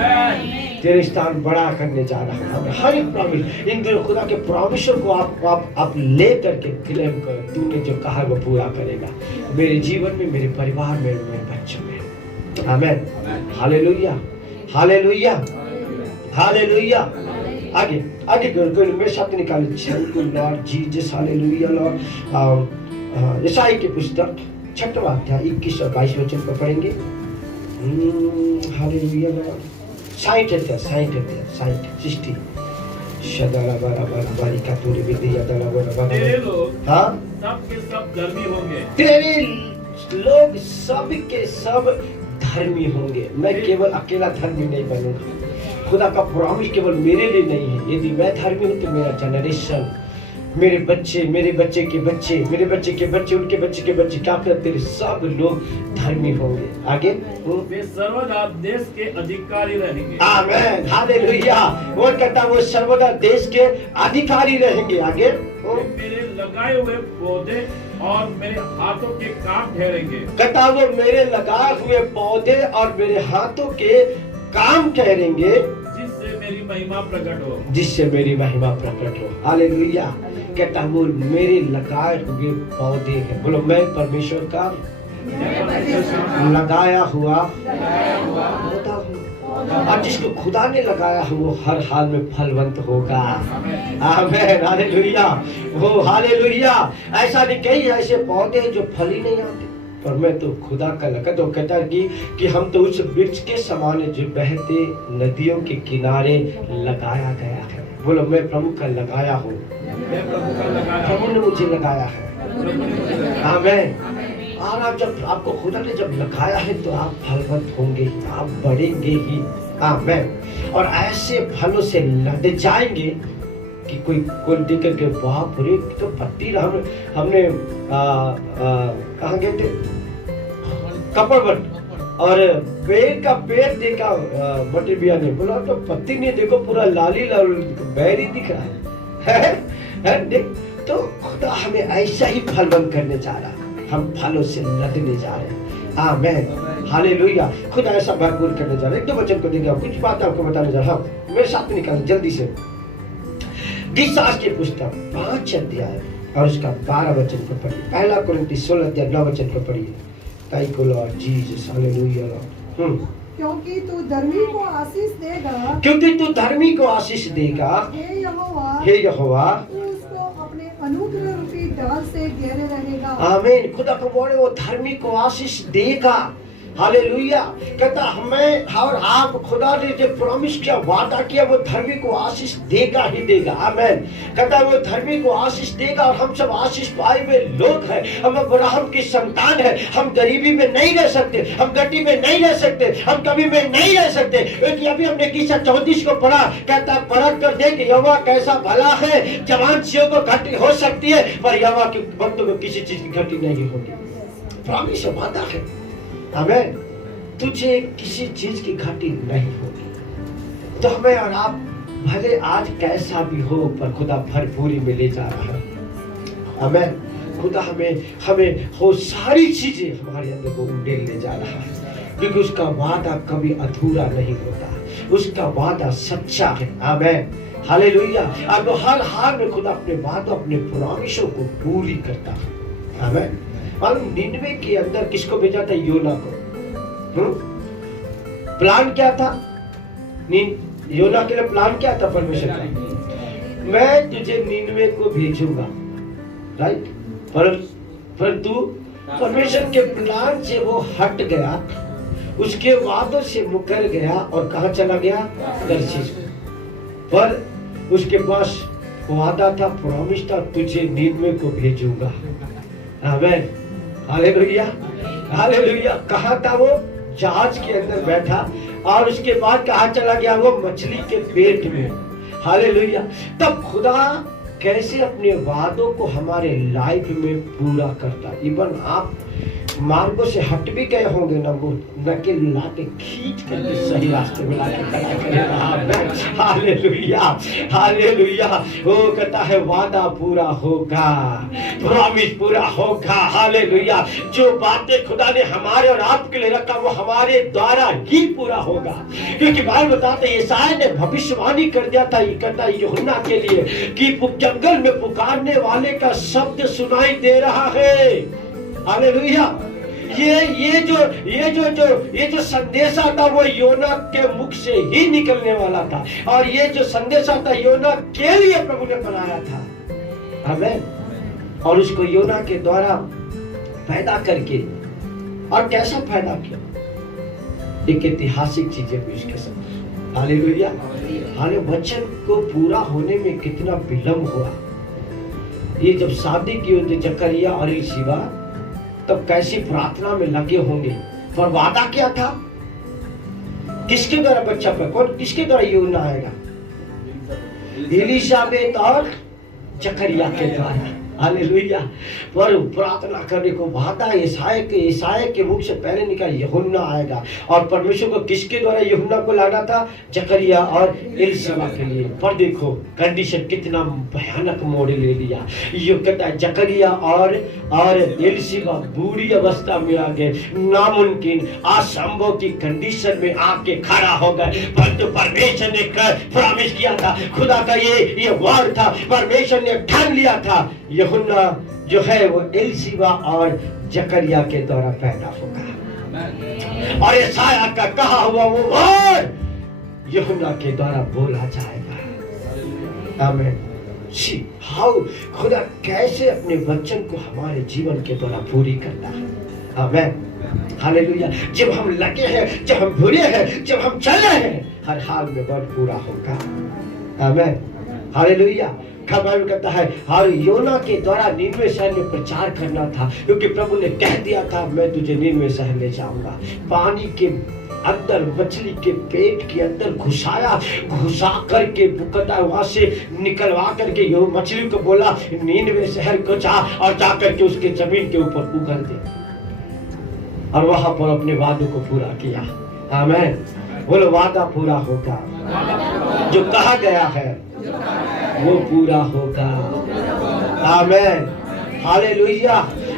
तेरे स्थान बड़ा करने जा रहा हूं। हर एक प्रॉमिस, इन दिनों खुदा के प्रॉमिसों को आप ले करके क्लेम कर, तूने जो कहा वो पूरा करेगा मेरे जीवन में, मेरे परिवार में, मेरे बच्चों में। आमीन, हालेलुया, हालेलुया, हालेलुया। आगे आगे मेरे साथ निकाले, thank you Lord Jesus, hallelujah Lord. ईसाई की पुस्तक 6वां अध्याय 21 और 22 वचन को पढ़ेंगे। Hallelujah Lord. 60 60 शदाला बारा बारी का तूने विद्या दला बारा। तेरे लोग हाँ सब के सब धर्मी होंगे, तेरे लोग सब के सब धर्मी होंगे। मैं केवल अकेला धर्मी नहीं बनूंगा। खुदा का प्रॉमिस केवल मेरे लिए नहीं है। यदि मैं धर्मी हूँ तो मेरा जनरेशन, मेरे बच्चे, मेरे बच्चे के बच्चे, मेरे बच्चे के बच्चे, उनके बच्चे के बच्चे, क्या तेरे सब लोग धर्मी होंगे। आगे वे सर्वदा देश के अधिकारी रहेंगे। आमीन, हालेलुया। वो कहता वो सर्वदा देश के अधिकारी रहेंगे। आगे मेरे लगाए हुए पौधे और मेरे हाथों के काम ठहरेंगे। कहता वो मेरे लगाए हुए पौधे और मेरे हाथों के काम ठहरेंगे, जिससे मेरी महिमा प्रकट हो, जिससे मेरी महिमा प्रकट हो। हालेलुया। कहता वो मेरे लगाए हुए पौधे हैं। बोलो, मैं परमेश्वर का लगाया हुआ पौधा हूँ, और जिसको खुदा ने लगाया है वो हर हाल में फलवंत होगा। आमीन, हालेलुया। वो हालेलुया। ऐसा नहीं, कई ऐसे पौधे हैं जो फल ही नहीं आते, पर मैं तो खुदा का लगा। तो कहता है कि हम तो उस वृक्ष के समान जो बहते नदियों के किनारे लगाया गया है। बोलो, मैं प्रभु का लगाया हूँ, प्रभु ने मुझे लगाया है। आमीन। और आप जब आपको खुदा ने जब लगाया है तो आप फलवंत होंगे, आप बढ़ेंगे ही। आमीन। और ऐसे फलों से लद जाएंगे कि कोई देख के बाप रे, तो पत्ती हमने कहाँ गए थे, कपड़वट, और पेड़ का पेड़ देखा बटे बिया ने बोला तो पत्ती नहीं, देखो पूरा लाली लाल बैरी दिख रहा है। देख, तो खुदा हमें ऐसा ही फलवंत करने जा रहा है, हम फलों से लदने जा रहे हैं। आमीन, हालेलुया। खुदा ऐसा भरपूर करने जा रहे हैं। 1-2 वचन को देंगे, कुछ बात आपको बताने जा रहा हूँ। मेरे साथ निकालें जल्दी से। गीतसास की पुस्तक 5 अध्याय और उसका 12 वचन को पढ़िए। 1 कुरिन्थी 16 अध्याय 9 वचन को पढ़िए। Thank you Lord Jesus, hallelujah Lord. क्योंकि तू धर्मी को आशीष देगा, क्योंकि तू धर्मी को आशीष देगा, हे यहोवा, हे यहोवा, तू उसको अपने अनुग्रह रूपी डाल से घेरे रहेगा। आमीन। खुदा को बोले वो धर्मी को आशीष देगा, हालेलुया। कहता हमें और आप, खुदा ने जो प्रॉमिस किया, वादा किया, वो धर्मी को आशीष देगा ही देगा, आमीन। कहता वो धर्मी को आशीष देगा और हम सब आशीष पाए हुए लोग हैं। हम अब्राहम की संतान है। हम गरीबी में नहीं रह सकते, हम गड्डी में नहीं रह सकते, हम कभी में नहीं रह सकते, क्योंकि अभी हमने किस्सा 34 को पढ़ा। कहता परख कर देख यहोवा कैसा भला है, जवान सियों को घटी हो सकती है पर यहोवा के भक्तों को किसी चीज की घटी नहीं होगी। प्रॉमिस वादा है, हमें तुझे किसी चीज की घटी नहीं होगी। तो हमें और आप भले आज कैसा भी हो, पर खुदा भरपूरी में ले जा रहा है हमें। खुदा हमें वो सारी चीजें हमारे अंदर को उंडेल ले जा रहा है, क्योंकि उसका वादा कभी अधूरा नहीं होता, उसका वादा सच्चा है, आमीन, हालेलुया। अब हर हाल में खुदा अपने वादों, अपने प्रॉमिसों को पूरी करता है, आमीन। और 99 के अंदर किसको भेजा था? योना को। प्लान क्या था? योना के लिए प्लान क्या था परमेश्वर का? मैं तुझे 99 को भेजूंगा, राइट। पर तू परमेश्वर के प्लान से वो हट गया, उसके वादों से मुकर गया और कहाँ चला गया? तरशीश। पर उसके पास वादा था, प्रॉमिस था, तुझे 99 को भेजूंगा, आमीन, हालेलुया, हालेलुया। कहाँ था वो? जहाज के अंदर बैठा, और उसके बाद कहाँ चला गया? वो मछली के पेट में, हालेलुया। तब खुदा कैसे अपने वादों को हमारे लाइफ में पूरा करता। इवन आप मार्गों से हट भी गए होंगे ना, वो नकेल लाके खींच करके सही रास्ते में लाके खड़ा करेगा, हालेलुया, हालेलुया। वो कहता है वादा पूरा होगा, प्रॉमिस पूरा होगा, हालेलुया। जो बातें खुदा ने हमारे और आपके लिए रखा वो हमारे द्वारा ही पूरा होगा, क्योंकि बाइबल बताते हैं यशायाह ने भविष्यवाणी कर दिया था, ये कहता है यूहन्ना के लिए कि जंगल में पुकारने वाले का शब्द सुनाई दे रहा है, हालेलुया। ये जो संदेशा था वो योना के मुख से ही निकलने वाला था, और ये जो संदेशा था योना के लिए प्रभु ने बनाया था, आमीन। और उसको योना के द्वारा पैदा करके, और कैसा पैदा किया? एक ऐतिहासिक चीजें भी उसके साथ, हालेलुया। हाले वचन को पूरा होने में कितना विलंब हुआ। ये जब शादी की होती जकरिया और एलीशिबा, तब कैसी प्रार्थना में लगे होंगे, पर वादा क्या था? किसके द्वारा बच्चा पर, कौन, किसके द्वारा यूहन्ना आएगा? एलिजाबेत और जकरिया के द्वारा, हालेलुया। पर प्रार्थना करने को वादा यशायाह के मुख से पहले निकला यूहन्ना आएगा, और परमेश्वर को किसके द्वारा यूहन्ना को लाना था? जकरिया और एलीशिबा के लिए। पर देखो कंडीशन कितना भयानक मोड़ ले लिया। ये कहता है जकरिया और एलीशिबा बूढ़ी अवस्था में आ गए, नामुमकिन असंभव की कंडीशन में आके खड़ा हो गए। परंतु परमेश्वर ने प्रॉमिस किया था, खुदा का ये वर्ड था, परमेश्वर ने ठान लिया था, यूहन्ना जो है वो एलीशिबा और जकरिया के द्वारा पैदा होगा, और यशायाह का कहा हुआ वो वर्ड यूहन्ना के द्वारा बोला जाएगा, आमीन। हाउ खुदा कैसे अपने वचन को हमारे जीवन के द्वारा पूरी करता है, आमीन, हालेलुया। जब हम लगे हैं, जब हम बुरे हैं, जब हम चल रहे हैं, हर हाल में वर्ड पूरा होगा, आमीन, हालेलुया। बाइबल कहता है हर योना के द्वारा 99 शहर में प्रचार करना था, क्योंकि प्रभु ने कह दिया था मैं तुझे 99 शहर ले जाऊंगा। पानी के अंदर, मछली के पेट के अंदर घुसा करके कहता है वहां से निकलवा करके यो मछली को बोला 99 शहर को जा, और जा करके उसके जमीन के ऊपर उगल दे, और वहां पर अपने वादों को पूरा किया, आमीन। बोलो वादा पूरा होगा, जो कहा गया है वो पूरा होगा, आमीन, हालेलुया।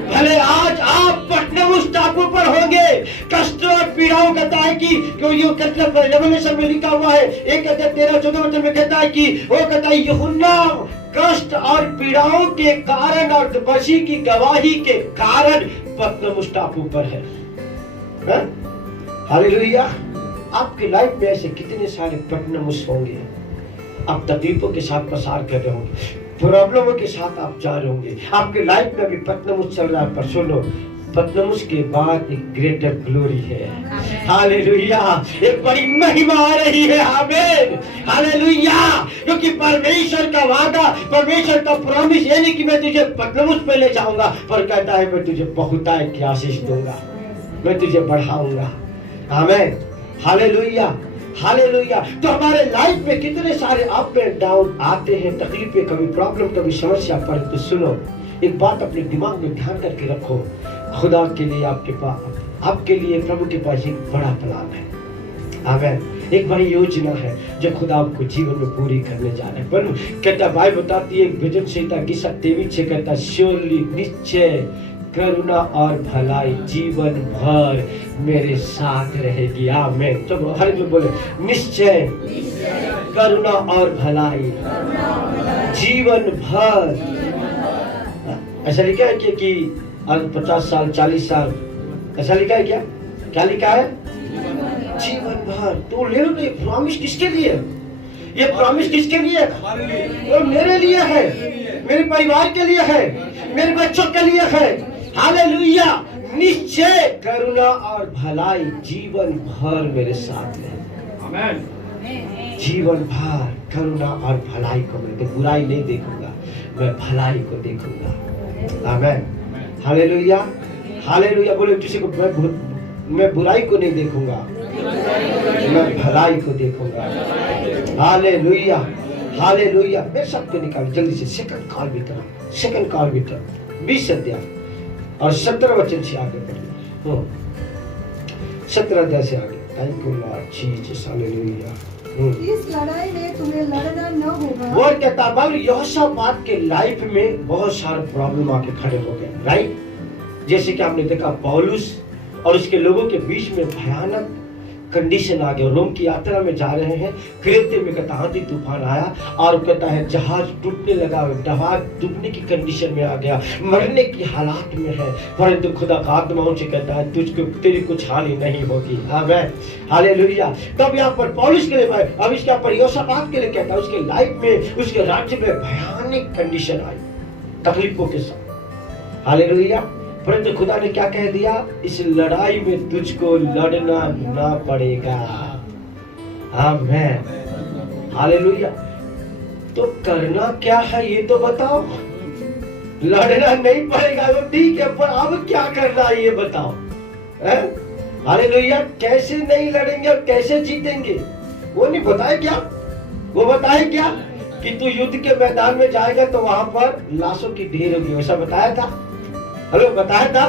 भले आज आप पटना उस टापू पर होंगे, कष्ट और पीड़ाओं कहता है कि रेवलेशन में लिखा हुआ है 1:13-14 में कहता है कि वो कहता है यूहन्ना कष्ट और पीड़ाओं के कारण और बसी की गवाही के कारण पटना उस टापू पर है, हालेलुया। आपकी लाइफ में ऐसे कितने सारे पटनमुस होंगे, आप तकलीफों के साथ पसार कर रहे होंगे, प्रॉब्लमों के साथ आप जा रहे होंगे, आपके लाइफ में भी पटनमुस चल रहा है, पर सुनो, पतनमुस के बाद एक ग्रेटर ग्लोरी है। हालेलुया, एक बड़ी महिमा आ रही है। आमीन, हालेलुया। क्योंकि परमेश्वर का वादा, परमेश्वर का प्रॉमिस ये नहीं कि मैं तुझे पतनमुस पे ले जाऊंगा, पर कहता है मैं तुझे बहुतायत की आशीष दूंगा, मैं तुझे बढ़ाऊंगा। आमीन, हालेलुया, हालेलुया। तो हमारे लाइफ में कितने सारे अप एंड डाउन आते हैं, तकलीफें, कभी प्रॉब्लम, कभी समस्या, पर तो सुनो, एक बात अपने दिमाग में ध्यान करके रखो, खुदा के लिए आपके पास, आपके लिए प्रभु के पास एक बड़ा प्लान है। आमीन, एक बड़ी योजना है जो खुदा आपको जीवन में पूरी करने जा रहा है। पर कहता, बाइबल बताती है भजन संहिता की 27 कहता, श्योरली, निश्चय करुणा और भलाई जीवन भर मेरे साथ रहेगी। आमीन। तो हर एक लोग बोले, निश्चय करुणा और भलाई जीवन भर। ऐसा लिखा है कि आज 50 साल 40 साल ऐसा लिखा है क्या? क्या लिखा है? जीवन भर। तो ले लो, ये प्रॉमिस किसके लिए? ये प्रॉमिस किसके लिए? वो मेरे लिए है, मेरे परिवार के लिए है, मेरे बच्चों के लिए है। हालेलुया। निश्चय करुणा और भलाई जीवन भर मेरे साथ है। आमीन। जीवन भर करुणा और भलाई को मैं बुराई नहीं देखूंगा, मैं भलाई को देखूंगा। आमीन, हालेलुया, हालेलुया। बोले किसी को, मैं बुराई को नहीं देखूंगा, मैं भलाई को देखूंगा। Hallelujah, hallelujah. मैं सबको निकाल जल्दी से, सेकंड कॉल भी करो, सेकंड कॉल भी करो। 20 अध्याय और 17 वचन से आगे बढ़ो, 17 अध्याय से आगे। Thank you Lord Jesus, hallelujah. इस लड़ाई में तुम्हें लड़ना न होगा। वो कहता बाबू, यहोशापात के लाइफ में बहुत सारे प्रॉब्लम आके खड़े हो गए, राइट? जैसे कि आपने देखा, पौलुस और उसके लोगों के बीच में भयानक कंडीशन आ गया। रोम की यात्रा में जा रहे हैं, क्रेते में कहता आंधी तूफान आया और कहता है जहाज टूटने लगा, जहाज डूबने की कंडीशन में आ गया, मरने की हालात में है, परंतु खुदा का आत्मा उनसे कहता है तुझको, तेरी कुछ हानि नहीं होगी। आमीन, हालेलुया। तब यहाँ पर पौलुस के लिए, अब इसके यहाँ पर यहोशापात के लिए कहता है, उसके लाइफ में, उसके राज्य में भयानक कंडीशन आई, तकलीफों के साथ। हालेलुया। परंतु खुदा ने क्या कह दिया? इस लड़ाई में तुझको लड़ना ना पड़ेगा। आमीन, हालेलुया। तो करना क्या है ये तो बताओ। लड़ना नहीं पड़ेगा तो ठीक है, पर अब क्या करना है ये बताओ। हालेलुया। कैसे नहीं लड़ेंगे और कैसे जीतेंगे वो नहीं बताए क्या? वो बताए क्या कि तू युद्ध के मैदान में जाएगा तो वहां पर लाशों की ढेर होगी, वैसा बताया था? हेलो, बताया था?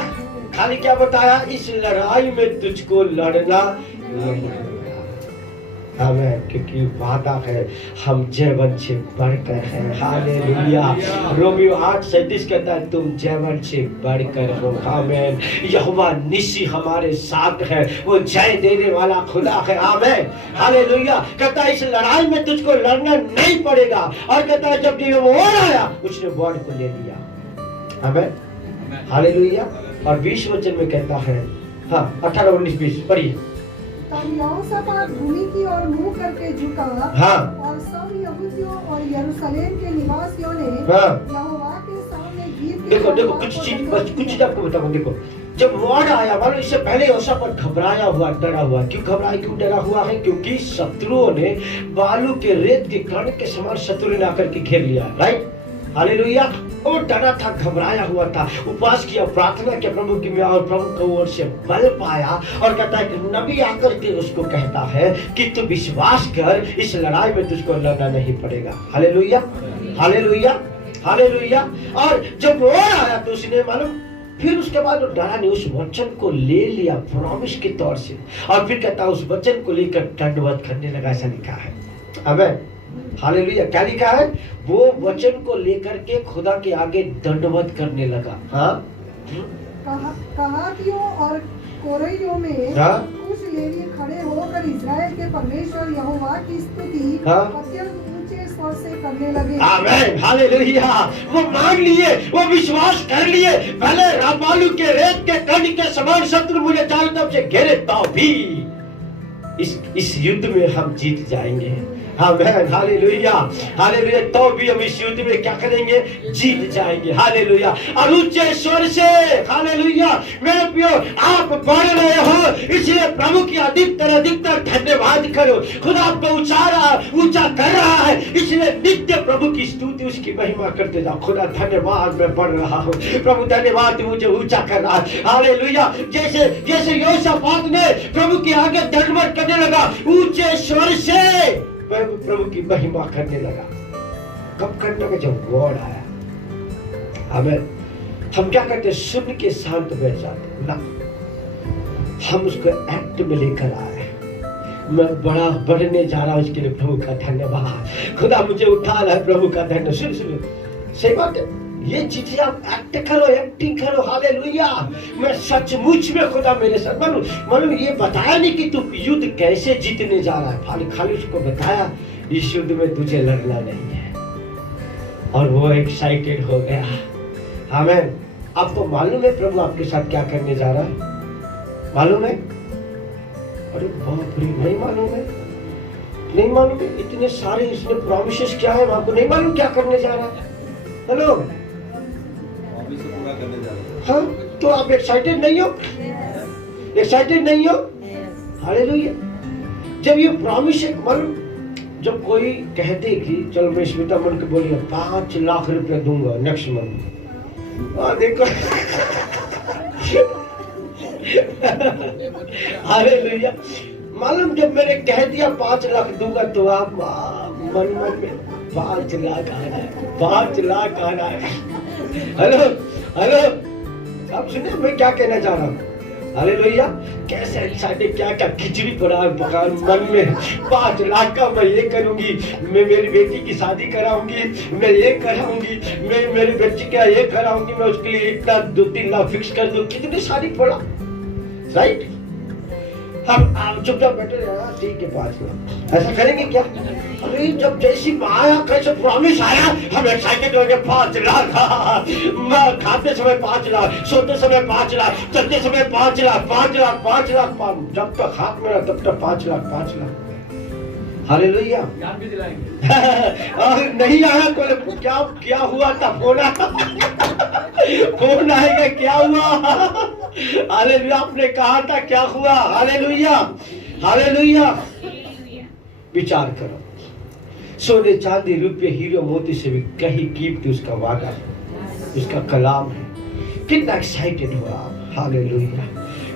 खाली क्या बताया? इस लड़ाई में तुझको लड़ना नहीं होगा। आमीन, क्योंकि वादा है हम जयवन से बढ़कर हैं। हालेलुया। रोमियो 8:37 कहता है तुम जयवन से बढ़कर हो। आमीन। यहोवा निस्सी हमारे साथ है, वो जय देने वाला खुदा है। आमीन, हालेलुया। कहता है इस लड़ाई में तुझको लड़ना नहीं पड़ेगा। और कहता है जब ये वो आया उसने वर्ड को ले लिया। आमीन, हालेलुया। और 20 वचन में कहता है, हाँ 18, 19, 20 पढ़िए। तब यहोशापात भूमि की ओर मुंह करके झुका, हाँ, और सब यहूदियों और यरूशलेम के निवासियों ने हाँ, यहोवा के सामने गिर के देखो देखो कुछ चीज, बस कुछ चीज आपको बताऊं। देखो जब वर्ड आया, मानो इससे पहले यहोशापात घबराया हुआ, डरा हुआ। क्यों घबराया, क्यों डरा हुआ है? क्योंकि शत्रुओं ने बालू के रेत के कण के समान शत्रु ने आकर के घेर लिया, राइट? हालेलुया। वो डरा था, घबराया हुआ था, उपवास किया, प्रार्थना किया प्रभु की में, और प्रभु की ओर से बल पाया। और कहता है कि नबी आकर के उसको कहता है कि तू विश्वास कर, इस लड़ाई में तुझको लड़ना नहीं पड़ेगा। Hallelujah, hallelujah, hallelujah. और जब वो आया तो उसने मालूम, फिर उसके बाद वो डरा नहीं, उस वचन को ले लिया प्रॉमिस के तौर से, और फिर कहता है उस वचन को लेकर दंडवत करने लगा। ऐसा लिखा है। आमीन, हालेलुया। क्या लिखा है? वो वचन को लेकर के खुदा के आगे दंडवत करने लगा। हाँ, कहातियों और कोरैयों में कुछ लेवी खड़े होकर इजराइल के परमेश्वर यहोवा की स्तुति अत्यंत ऊंचे स्वर से करने लगे। आमेन, हालेलुया। वो मान लिए, वो विश्वास कर लिए, भले रामालू के रेत के कण के समान शत्रु मुझे चारों तरफ से घेरे तो भी इस युद्ध में हम जीत जाएंगे। आमेन, हालेलुया, हालेलुया। तो भी हम इस युद्ध में क्या करेंगे? जीत जाएंगे। हालेलुया। और ऊंचे स्वर से, हालेलुया, मेरे प्रियो, आप बढ़ रहे हो, इसलिए प्रभु की अधिकतर धन्यवाद करो। खुदा आपको ऊंचा कर रहा है, इसलिए नित्य प्रभु की स्तुति, उसकी महिमा करते जाओ। खुदा धन्यवाद, मैं बढ़ रहा हूँ। प्रभु धन्यवाद, मुझे ऊंचा कर रहा है। हालेलुया। जैसे यहोशापात ने प्रभु के आगे दंडवत करने लगा, ऊंचे स्वर से प्रभु की महिमा करने लगा। कब करने लगा? जब वर्ड आया। हमें हम क्या करते? सुन के शांत बैठ जाते ना, हम उसको एक्ट में लेकर आए। मैं बड़ा बढ़ने जा रहा हूं, इसके लिए प्रभु का धन्यवाद। खुदा मुझे उठा रहा है, प्रभु का धन्यवाद। सुन सही बात है, ये चीजें आप एक्ट करो, एक्टिंग करो। हालेलुया। मैं सचमुच में खुदा मेरे साथ, मालूम ये बताया नहीं कि तू युद्ध कैसे जीतने जा रहा है, खाली उसको बताया इस युद्ध में तुझे लड़ना नहीं है। और वो एक्साइटेड हो गया। आमेन। आपको मालूम है प्रभु आपके साथ क्या करने जा रहा है? मालूम है? अरे बाप रे, नहीं मालूम है? नहीं मालूम है? इतने सारे इसने प्रॉमिसेस क्या है, आपको नहीं मालूम क्या करने जा रहा है? हेलो, हाँ, तो आप एक्साइटेड नहीं हो? एक्साइटेड नहीं हो? हालेलुया। जब ये प्रॉमिस है, मालूम, जब कोई कहते कि चलो मैं स्मिता मन के बोलिए 5 लाख रुपया दूंगा नेक्स्ट मंथ, देखो हालेलुया। मालूम, जब मैंने कह दिया 5 लाख दूंगा, तो आप मन में 5 लाख आ रहा है, 5 लाख आ रहा है। हेलो हेलो, आप सुनिए मैं क्या कहना चाह रहा हूँ। हालेलुया। कैसे एक्साइटेड, क्या क्या खिचड़ी पड़ा पकान मन में। 5 लाख का मैं ये करूंगी, मैं मेरी बेटी की शादी कराऊंगी, मैं ये कराऊंगी, मैं मेरी बच्ची का ये कराऊंगी, मैं उसके लिए इतना 2-3 लाख फिक्स कर दूं। कितनी सारी पड़ा, राइट? हम चुपचाप बैठे रहे, ठीक है 5 लाख, ऐसा करेंगे क्या? अरे जब जैसी आया, कैसे प्रॉमिस आया, हम एक्साइटेड हो गए। 5 लाख, खाते समय 5 लाख, सोते समय 5 लाख, चलते समय 5 लाख, 5 लाख, 5 लाख, जब तक हाथ में तब तक 5 लाख, 5 लाख। हालेलुया। याद भी दिलाएंगे। और नहीं आया तो क्या हुआ था? फोन आएगा, क्या हुआ? हालेलुया। आपने कहा था, क्या हुआ? Hallelujah, hallelujah. विचार करो, सोने चांदी रुपये हीरो मोती से भी कहीं कीमती उसका वादा, उसका कलाम है। कितना एक्साइटेड हो आप। हालेलुया।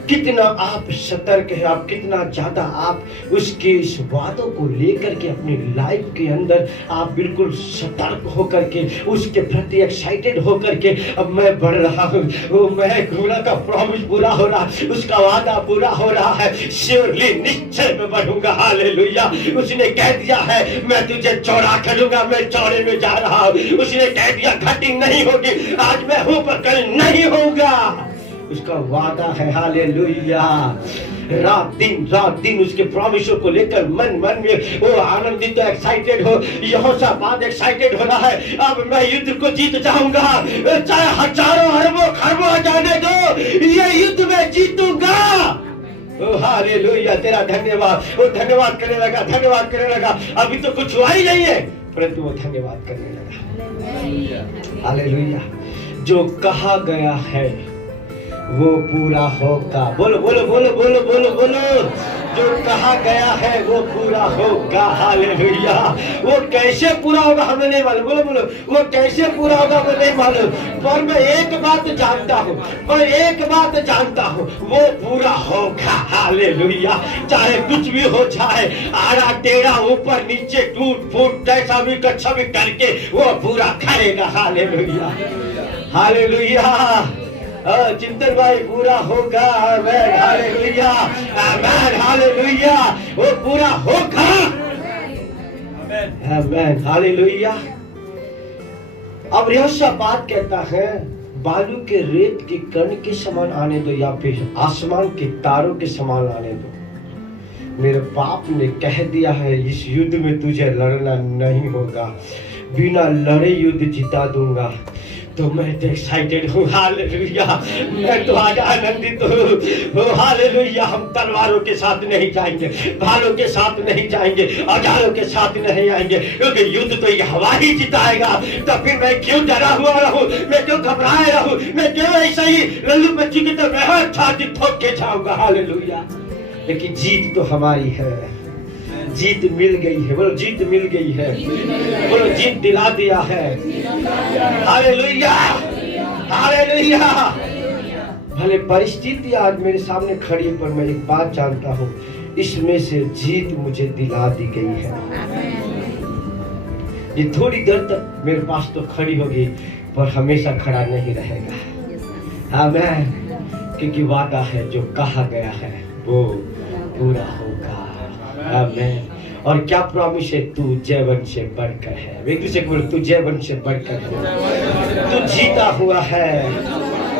कितना आप सतर्क है, आप कितना ज्यादा आप उसके इस वादों को लेकर के अपनी लाइफ के अंदर आप बिल्कुल सतर्क होकर के उसके प्रति एक्साइटेड होकर के, अब मैं बढ़ रहा हूँ, वो मैं खुदा का प्रॉमिस पूरा हो रहा, उसका वादा पूरा हो रहा है, श्योरली निश्चय में बढ़ूंगा। हालेलुया। उसने कह दिया है मैं तुझे चौड़ा करूंगा, मैं चौड़े में जा रहा हूँ। उसने कह दिया घटी नहीं होगी, आज मैं हूँ पर कल नहीं होगा, उसका वादा है। हालेलुया। रात दिन उसके प्रॉमिसों को लेकर मन में वो आनंदित, एक्साइटेड हो। यहोशापात एक्साइटेड हो रहा है, अब मैं युद्ध को जीत जाऊंगा, चाहे हजारों अरबों खरबों आ जाने दो, ये युद्ध में जीतूंगा। हालेलुया। तेरा धन्यवाद। वो धन्यवाद करने लगा, धन्यवाद करने लगा। अभी तो कुछ हुआ ही नहीं है, परंतु वो धन्यवाद करने लगा। हालेलुया। जो कहा गया है वो पूरा होगा। बोलो बोलो बोलो बोलो बोलो बोलो। जो कहा गया है वो पूरा होगा। हालेलुया। वो कैसे पूरा होगा हमें नहीं मालूम। बोलो बोलो, वो कैसे पूरा होगा हमें नहीं मालूम, पर मैं एक बात जानता हूँ, वो पूरा होगा। हालेलुया। चाहे कुछ भी हो जाए, आड़ा टेढ़ा ऊपर नीचे टूट फूट जैसा भी कच्छा भी करके वो पूरा करेगा। हालेलुया। हालेलुया। चिंतन भाई पूरा होगा। आमेन। हालेलुया। आमेन। हालेलुया। वो पूरा होगा। आमेन। हालेलुया। अब यहोशापात कहता है बालू के रेत के कण के समान आने दो, या फिर आसमान के तारों के समान आने दो। मेरे बाप ने कह दिया है इस युद्ध में तुझे लड़ना नहीं होगा, बिना लड़े युद्ध जिता दूंगा। तो मैं तो एक्साइटेड हूँ, हालेलुया। मैं तो आज आनंदित हूँ, हालेलुया। हम तलवारों के साथ नहीं जाएंगे, भालों के साथ नहीं जाएंगे, औजारों के साथ नहीं आएंगे, क्योंकि युद्ध तो ये हवा ही जिताएगा। तो फिर मैं क्यों डरा हुआ रहूं, मैं क्यों घबराए रहूं, मैं क्यों ऐसा ही लल्लू बच्ची की तरह छाती ठोक के जाऊंगा, हालेलुया। लेकिन जीत तो हमारी है, जीत मिल गई है। बोलो जीत मिल गई है, बोलो जीत दिला दिया है, हालेलुया हालेलुया। भले परिस्थिति आज मेरे सामने खड़ी है, पर मैं एक बात जानता हूँ, इसमें से जीत मुझे दिला दी गई है। ये थोड़ी देर तक मेरे पास तो खड़ी होगी, पर हमेशा खड़ा नहीं रहेगा। आमीन। क्योंकि वादा है, जो कहा गया है वो पूरा होगा। आमीन। और क्या प्रॉमिस है, तू जीवन से बढ़कर है। एक दूसरे को बोलो, तू जीवन से बढ़कर है, तू जीता हुआ है।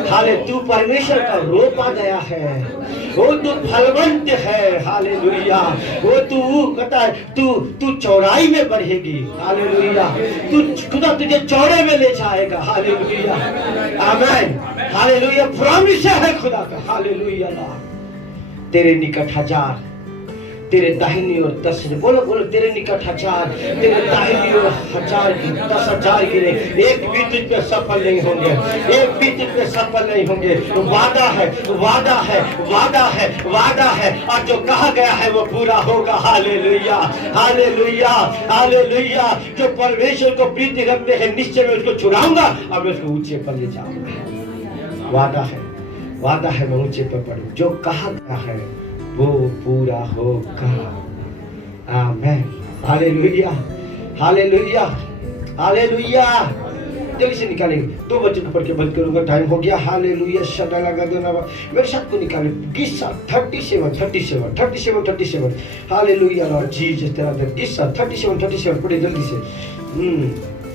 हाले तू परमेश्वर का रोपा गया है, वो तू फलवंत है, हालेलुया। वो तू कहता है तू चौड़ाई में बढ़ेगी, हालेलुया। तू खुदा तुझे चौड़े में ले जाएगा, हालेलुया आमीन हालेलुया। प्रॉमिस है खुदा का, हालेलुया। तेरे निकट 1000, तेरे दाहिनी ओर 10। बोलो बोलो, तेरे निकट 1000, तेरे दाहिनी ओर 10,000 गिरे, एक भी तुझ पे सफल नहीं होंगे, एक भी तुझ पे सफल नहीं होंगे। वादा है वादा है वादा है वादा है, और जो कहा गया है वो पूरा होगा, हालेलुया हालेलुया हालेलुया। जो परमेश्वर को प्रीति रखते हैं, निश्चय में उसको छुड़ाऊंगा और मैं उसको ऊंचे पर ले जाऊंगा। वादा है मैं ऊंचे पर पढ़ूं। जो कहा गया है वो पूरा होगा, आमीन हालेलुया हालेलुया हालेलुया। जल्दी से निकालेंगे, 2 वचन पढ़ के बंद करूंगा, टाइम हो गया। हालेलुया। शब्द लगा दो ना, मेरे साथ को निकाले। गिस्सा 37 हालेलुया। लॉर्ड जीसस तेरा दर। गिस्सा 37 पढ़े जल्दी से।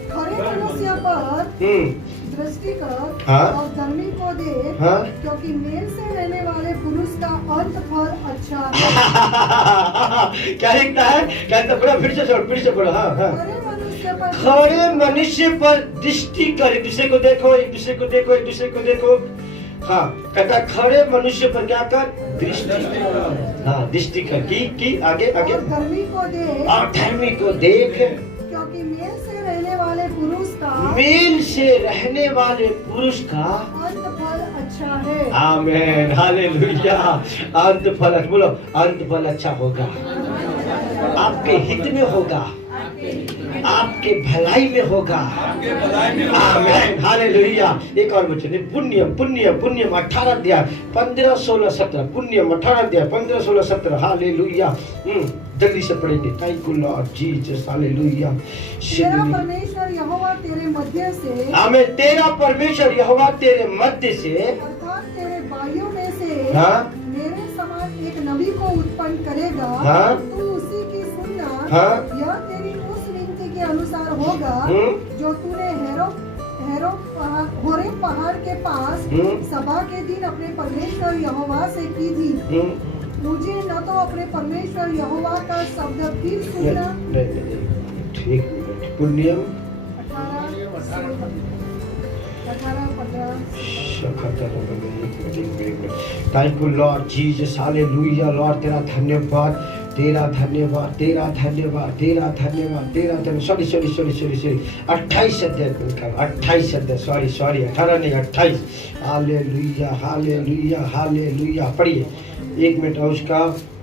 खरे मनुष्य पर दृष्टि कर, हाँ? और धर्मी को देख, हाँ? क्योंकि मेल से रहने वाले पुरुष का अंत फल अच्छा है। क्या लिखता है, कहता है, फिर से पढ़ो। हाँ हाँ। खरे मनुष्य पर दृष्टि कर, एक दूसरे को देखो, एक दूसरे को देखो, एक दूसरे को देखो। हाँ, कहता खरे मनुष्य पर क्या कर, दृष्टि। हाँ, दृष्टि कर की आगे आगे। और धर्मी को देख, और धर्मी को देख, क्योंकि मेल से रहने वाले पुरुष का अंत फल अच्छा है। आमीन हालेलुया। अंत फल, बोलो अंत फल अच्छा होगा, आपके हित में होगा, आपके भलाई में होगा, आमीन हालेलुया। एक और वचन, पुण्यम पुण्यम पुण्यम 18 अध्याय 15, 16, 17। पुण्यम 18 अध्याय 15, 16, 17 हालेलुया। जल्दी से पढ़ेंगे। Thank you Lord Jesus hallelujah. तेरा परमेश्वर यहोवा तेरे मध्य से, आमीन। तेरा परमेश्वर यहोवा तेरे मध्य से, अर्थात तेरे भाइयों में से, हाँ? मेरे समान एक नबी को उत्पन्न करेगा, हाँ? तू उसी की सुनना, हाँ? यह तेरी उस विनती के अनुसार होगा जो तूने होरेब पहाड़ के पास सभा के दिन अपने परमेश्वर यहोवा से की थी। मुझे न तो अपने परमेश्वर यहोवा का शब्द फिर सुनना। ठीक, Punyam 18-15। Thank you Lord Jesus hallelujah. Lord तेरा धन्यवाद, तेरा धन्यवाद, तेरा धन्यवाद, तेरा धन्यवाद, तेरा धन्यवाद। सॉरी 28 अध्याय, 28 अध्याय, सॉरी 18 नहीं 28। Hallelujah hallelujah hallelujah. पढ़िए 1 मिनट, और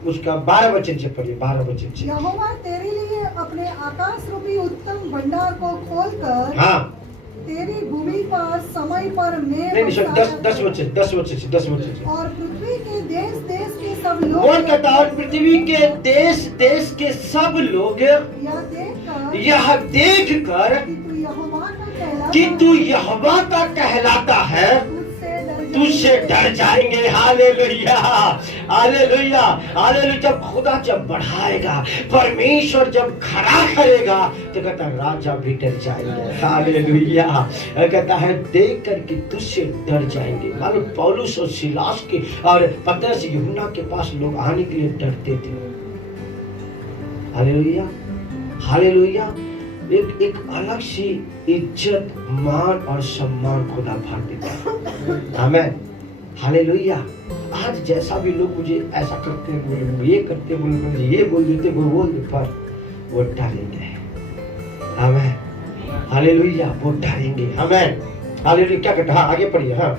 उसका 12 वचन से पढ़िए, 12 वचन से। यहोवा तेरे लिए अपने आकाश रूपी उत्तम भंडार को खोलकर, हाँ, तेरी भूमि पर समय पर नहीं 10 वचन से। और पृथ्वी के देश देश के सब लोग, और कहता है पृथ्वी के देश देश के सब लोग यह देख कर कि तू यहोवा का कहलाता है, तुझसे डर जाएंगे। Hallelujah hallelujah hallelujah. जब खुदा जब बढ़ाएगा, परमेश्वर जब खड़ा करेगा, तो कहता है राजा भी डर जाएंगे। हालेलुया। कहता है देख कर कि तुझसे डर जाएंगे। मालूम पौलुस और सिलास के और पतरस यूहन्ना के पास लोग आने के लिए डरते थे। Hallelujah, hallelujah. एक अलग सी इज्जत, मान और सम्मान खुदा भर देता है। आमीन, हालेलुया। आज जैसा भी लोग मुझे ऐसा करते हैं, बोले ये करते, बोले मुझे ये बोल देते, वो बोल देते, पर वो डरेंगे। आमीन, हालेलुया, वो डरेंगे। आमीन, हालेलुया। क्या कहता है, आगे पढ़िए। हाँ,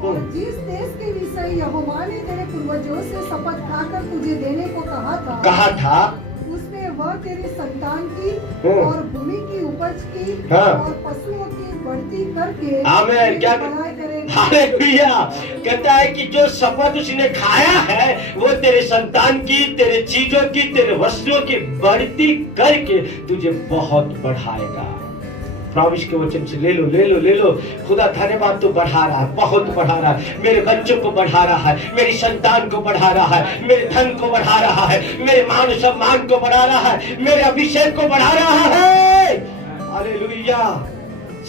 और जिस देश के विषय यहोवा ने तेरे पूर्वजों से शपथ खाकर तुझे देने को कहा था, उसमें वह तेरे संतान की और भूमि की उपज की और पशुओं की बढ़ती करके आमीन, क्या भलाई करेगा। हालेलुया। कहता है कि जो शपथ उसने खाया है वो तेरे संतान की, तेरे चीजों की, तेरे वस्तुओं की बढ़ती करके तुझे बहुत बढ़ाएगा। प्रॉमिस के वचन से ले लो, ले लो, ले लो। खुदा धन्यवाद, तो बढ़ा रहा है, बहुत बढ़ा रहा है। मेरे बच्चों को बढ़ा रहा है, मेरी संतान को बढ़ा रहा है, मेरे धन को बढ़ा रहा है, मेरे मान सम्मान को बढ़ा रहा है, मेरे अभिषेक को बढ़ा रहा है। हालेलुया।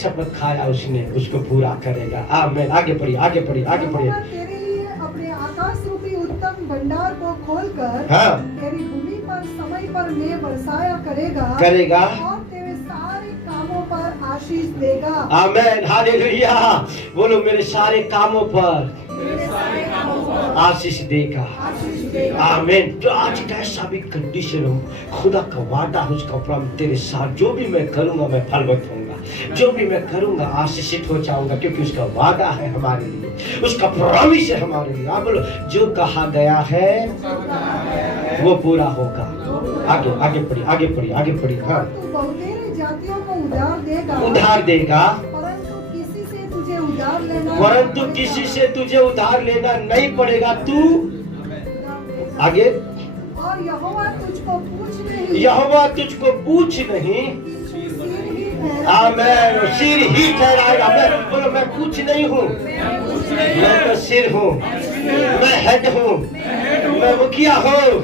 शपथ खाया उसने, उसको पूरा करेगा। आमीन। आगे पढ़िए, आगे पढ़िए, आगे पढ़िए। यहोवा तेरे लिए अपने आकाश रूपी उत्तम भंडार को खोलकर हाँ, तेरी भूमि पर समय पर मेघ बरसाया करेगा करेगा और तेरे सारे कामों पर आशीष देगा। आमीन, हालेलुया। बोलो, मेरे सारे कामों पर आशीष देगा। आमीन। जो आज कैसा भी कंडीशन हो, खुदा का वादा है, उसका प्रॉमिस तेरे साथ, जो भी मैं करूंगा मैं फलवत होऊंगा, जो भी मैं करूंगा आशीषित हो जाऊंगा, क्योंकि उसका वादा है हमारे लिए, उसका प्रॉमिस है हमारे लिए। आप बोलो, जो कहा गया है वो पूरा होगा। आगे आगे पढ़िए, आगे पढ़िए, आगे पढ़िए। हाँ, तू बहुतेरे जातियों को उधार देगा, उधार देगा, परंतु किसी से तुझे उधार लेना परंतु किसी से तुझे उधार लेना नहीं पड़ेगा। तू आगे, और यहोवा तुझको पूछ नहीं, यहोवा तुझको पूछ नहीं। आमीन, सिर ही ठहराएगा। मैं बोलो, मैं कुछ नहीं हूँ, मैं तो सिर हूँ, मैं हेड हूँ, मैं मुखिया हूँ।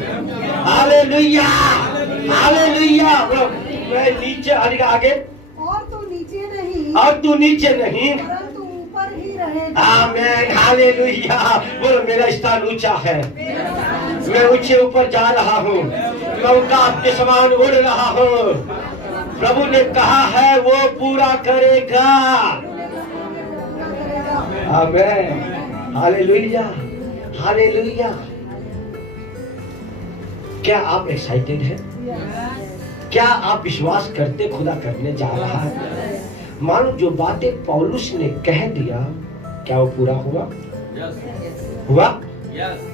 Hallelujah, hallelujah. मैं नीचे, आगे, और तू नीचे नहीं, और तू नीचे नहीं, परंतु ऊपर ही रहेगा। आमीन, हालेलुया। बोलो, मेरा स्थान ऊंचा है, मैं ऊंचे ऊपर जा रहा हूँ, मैं उकाब के समान उड़ रहा हूँ। प्रभु ने कहा है वो पूरा करेगा। आमीन, हालेलुया, हालेलुया। क्या आप एक्साइटेड हैं? क्या आप विश्वास करते खुदा करने जा रहा है? मानो जो बातें पौलुस ने कह दिया, क्या वो पूरा हुआ? हुआ?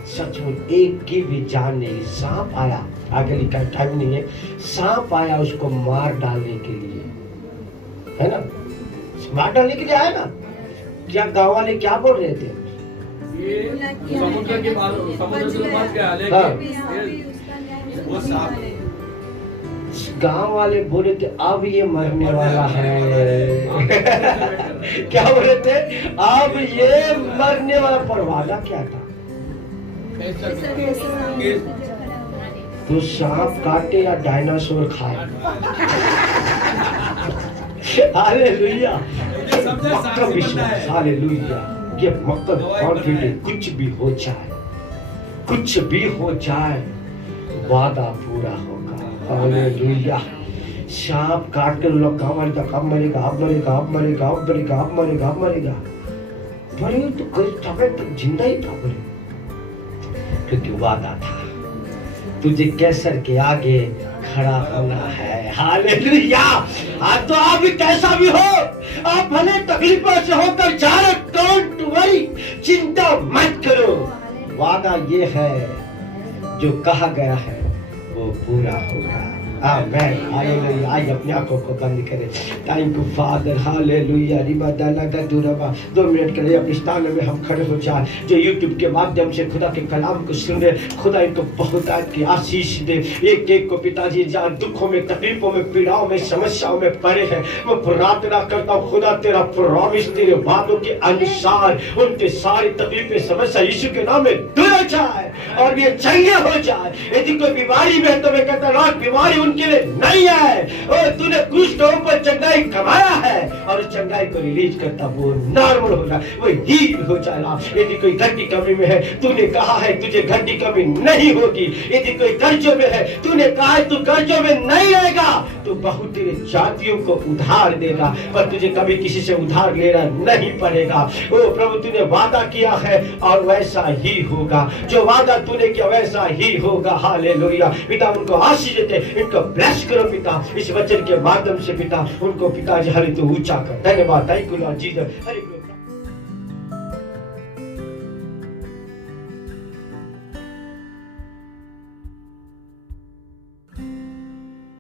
सचमुच एक की भी जान नहीं। सांप आया, आगे लिखा टाइम नहीं है, सांप आया उसको मार डालने के लिए, है ना, मार डालने के लिए आया ना। क्या गाँव वाले क्या बोल रहे थे? ये समुद्र के पास, समुद्र से पास गया, लेकिन वो सांप, गांव वाले बोले थे अब ये मरने वाला है। क्या बोले थे? अब ये मरने वाला। पर वादा क्या था? तो सांप काटे या डायनासोर खाए। हालेलुया, मक्का विश्वास, हालेलुया। ये मक्का कॉन्फिडेंट, कुछ भी हो जाए, कुछ भी हो जाए, वादा पूरा होगा। हालेलुया। सांप काट कर लोग कब मरेगा, कब मरेगा, अब मरेगा, अब मरेगा, अब मरेगा, अब मरेगा, अब मरेगा। पर ये तो कई समय तक जिंदा ही था, बोले, क्योंकि वादा था तुझे कैसर के आगे खड़ा होना है। हालेलुया। आज तो आप भी कैसा भी हो, आप भले तकलीफों से होकर जा रहे, डोंट वरी, चिंता मत करो। वादा ये है, जो कहा गया है वो पूरा होगा। आमीन, हालेलुया। आज अपने आंखों को बंद करें। Thank you father, hallelujah. Riba दाला गदुरबा। 2 मिनट के लिए अपने स्थान में हम खड़े हो जाए। जो यूट्यूब के माध्यम से खुदा के कलाम को सुन रहे, खुदा इनको बहुतायत की आशीष दे। एक एक को पिताजी जहाँ दुखों में, तकलीफों में, पीड़ाओं में, समस्याओं में पड़े हैं, मैं प्रार्थना करता हूँ खुदा तेरा प्रॉमिस, तेरे वादों के अनुसार उनके सारी तकलीफें, समस्या यीशु के नाम में दूर हो जाए और ये चंगे हो जाए। यदि कोई बीमारी में है तो मैं कहता लॉर्ड बीमारी उनके लिए नहीं है, और तूने क्रूस के ऊपर चंगाई कमाया है और उस चंगाई को रिलीज करता वो नॉर्मल हो जाए, वो हील हो जाएगा। यदि कोई घर की कमी में है, तूने कहा है तुझे घर की कमी नहीं होगी। यदि कोई कर्जों में है, तूने कहा है तू कर्जों में नहीं रहेगा, तू बहुत तेरे जातियों को उधार देगा, पर तुझे कभी किसी से उधार लेना नहीं पड़ेगा। ओ प्रभु तूने वादा किया है और वैसा ही होगा, जो वादा तूने किया वैसा ही होगा। हालेलुया। पिता उनको आशीष देते, इनको ब्लेस करो पिता, इस वचन के माध्यम से पिता उनको पिताजी हरि तू ऊंचा कर। धन्यवाद, thank you Lord Jesus. Hari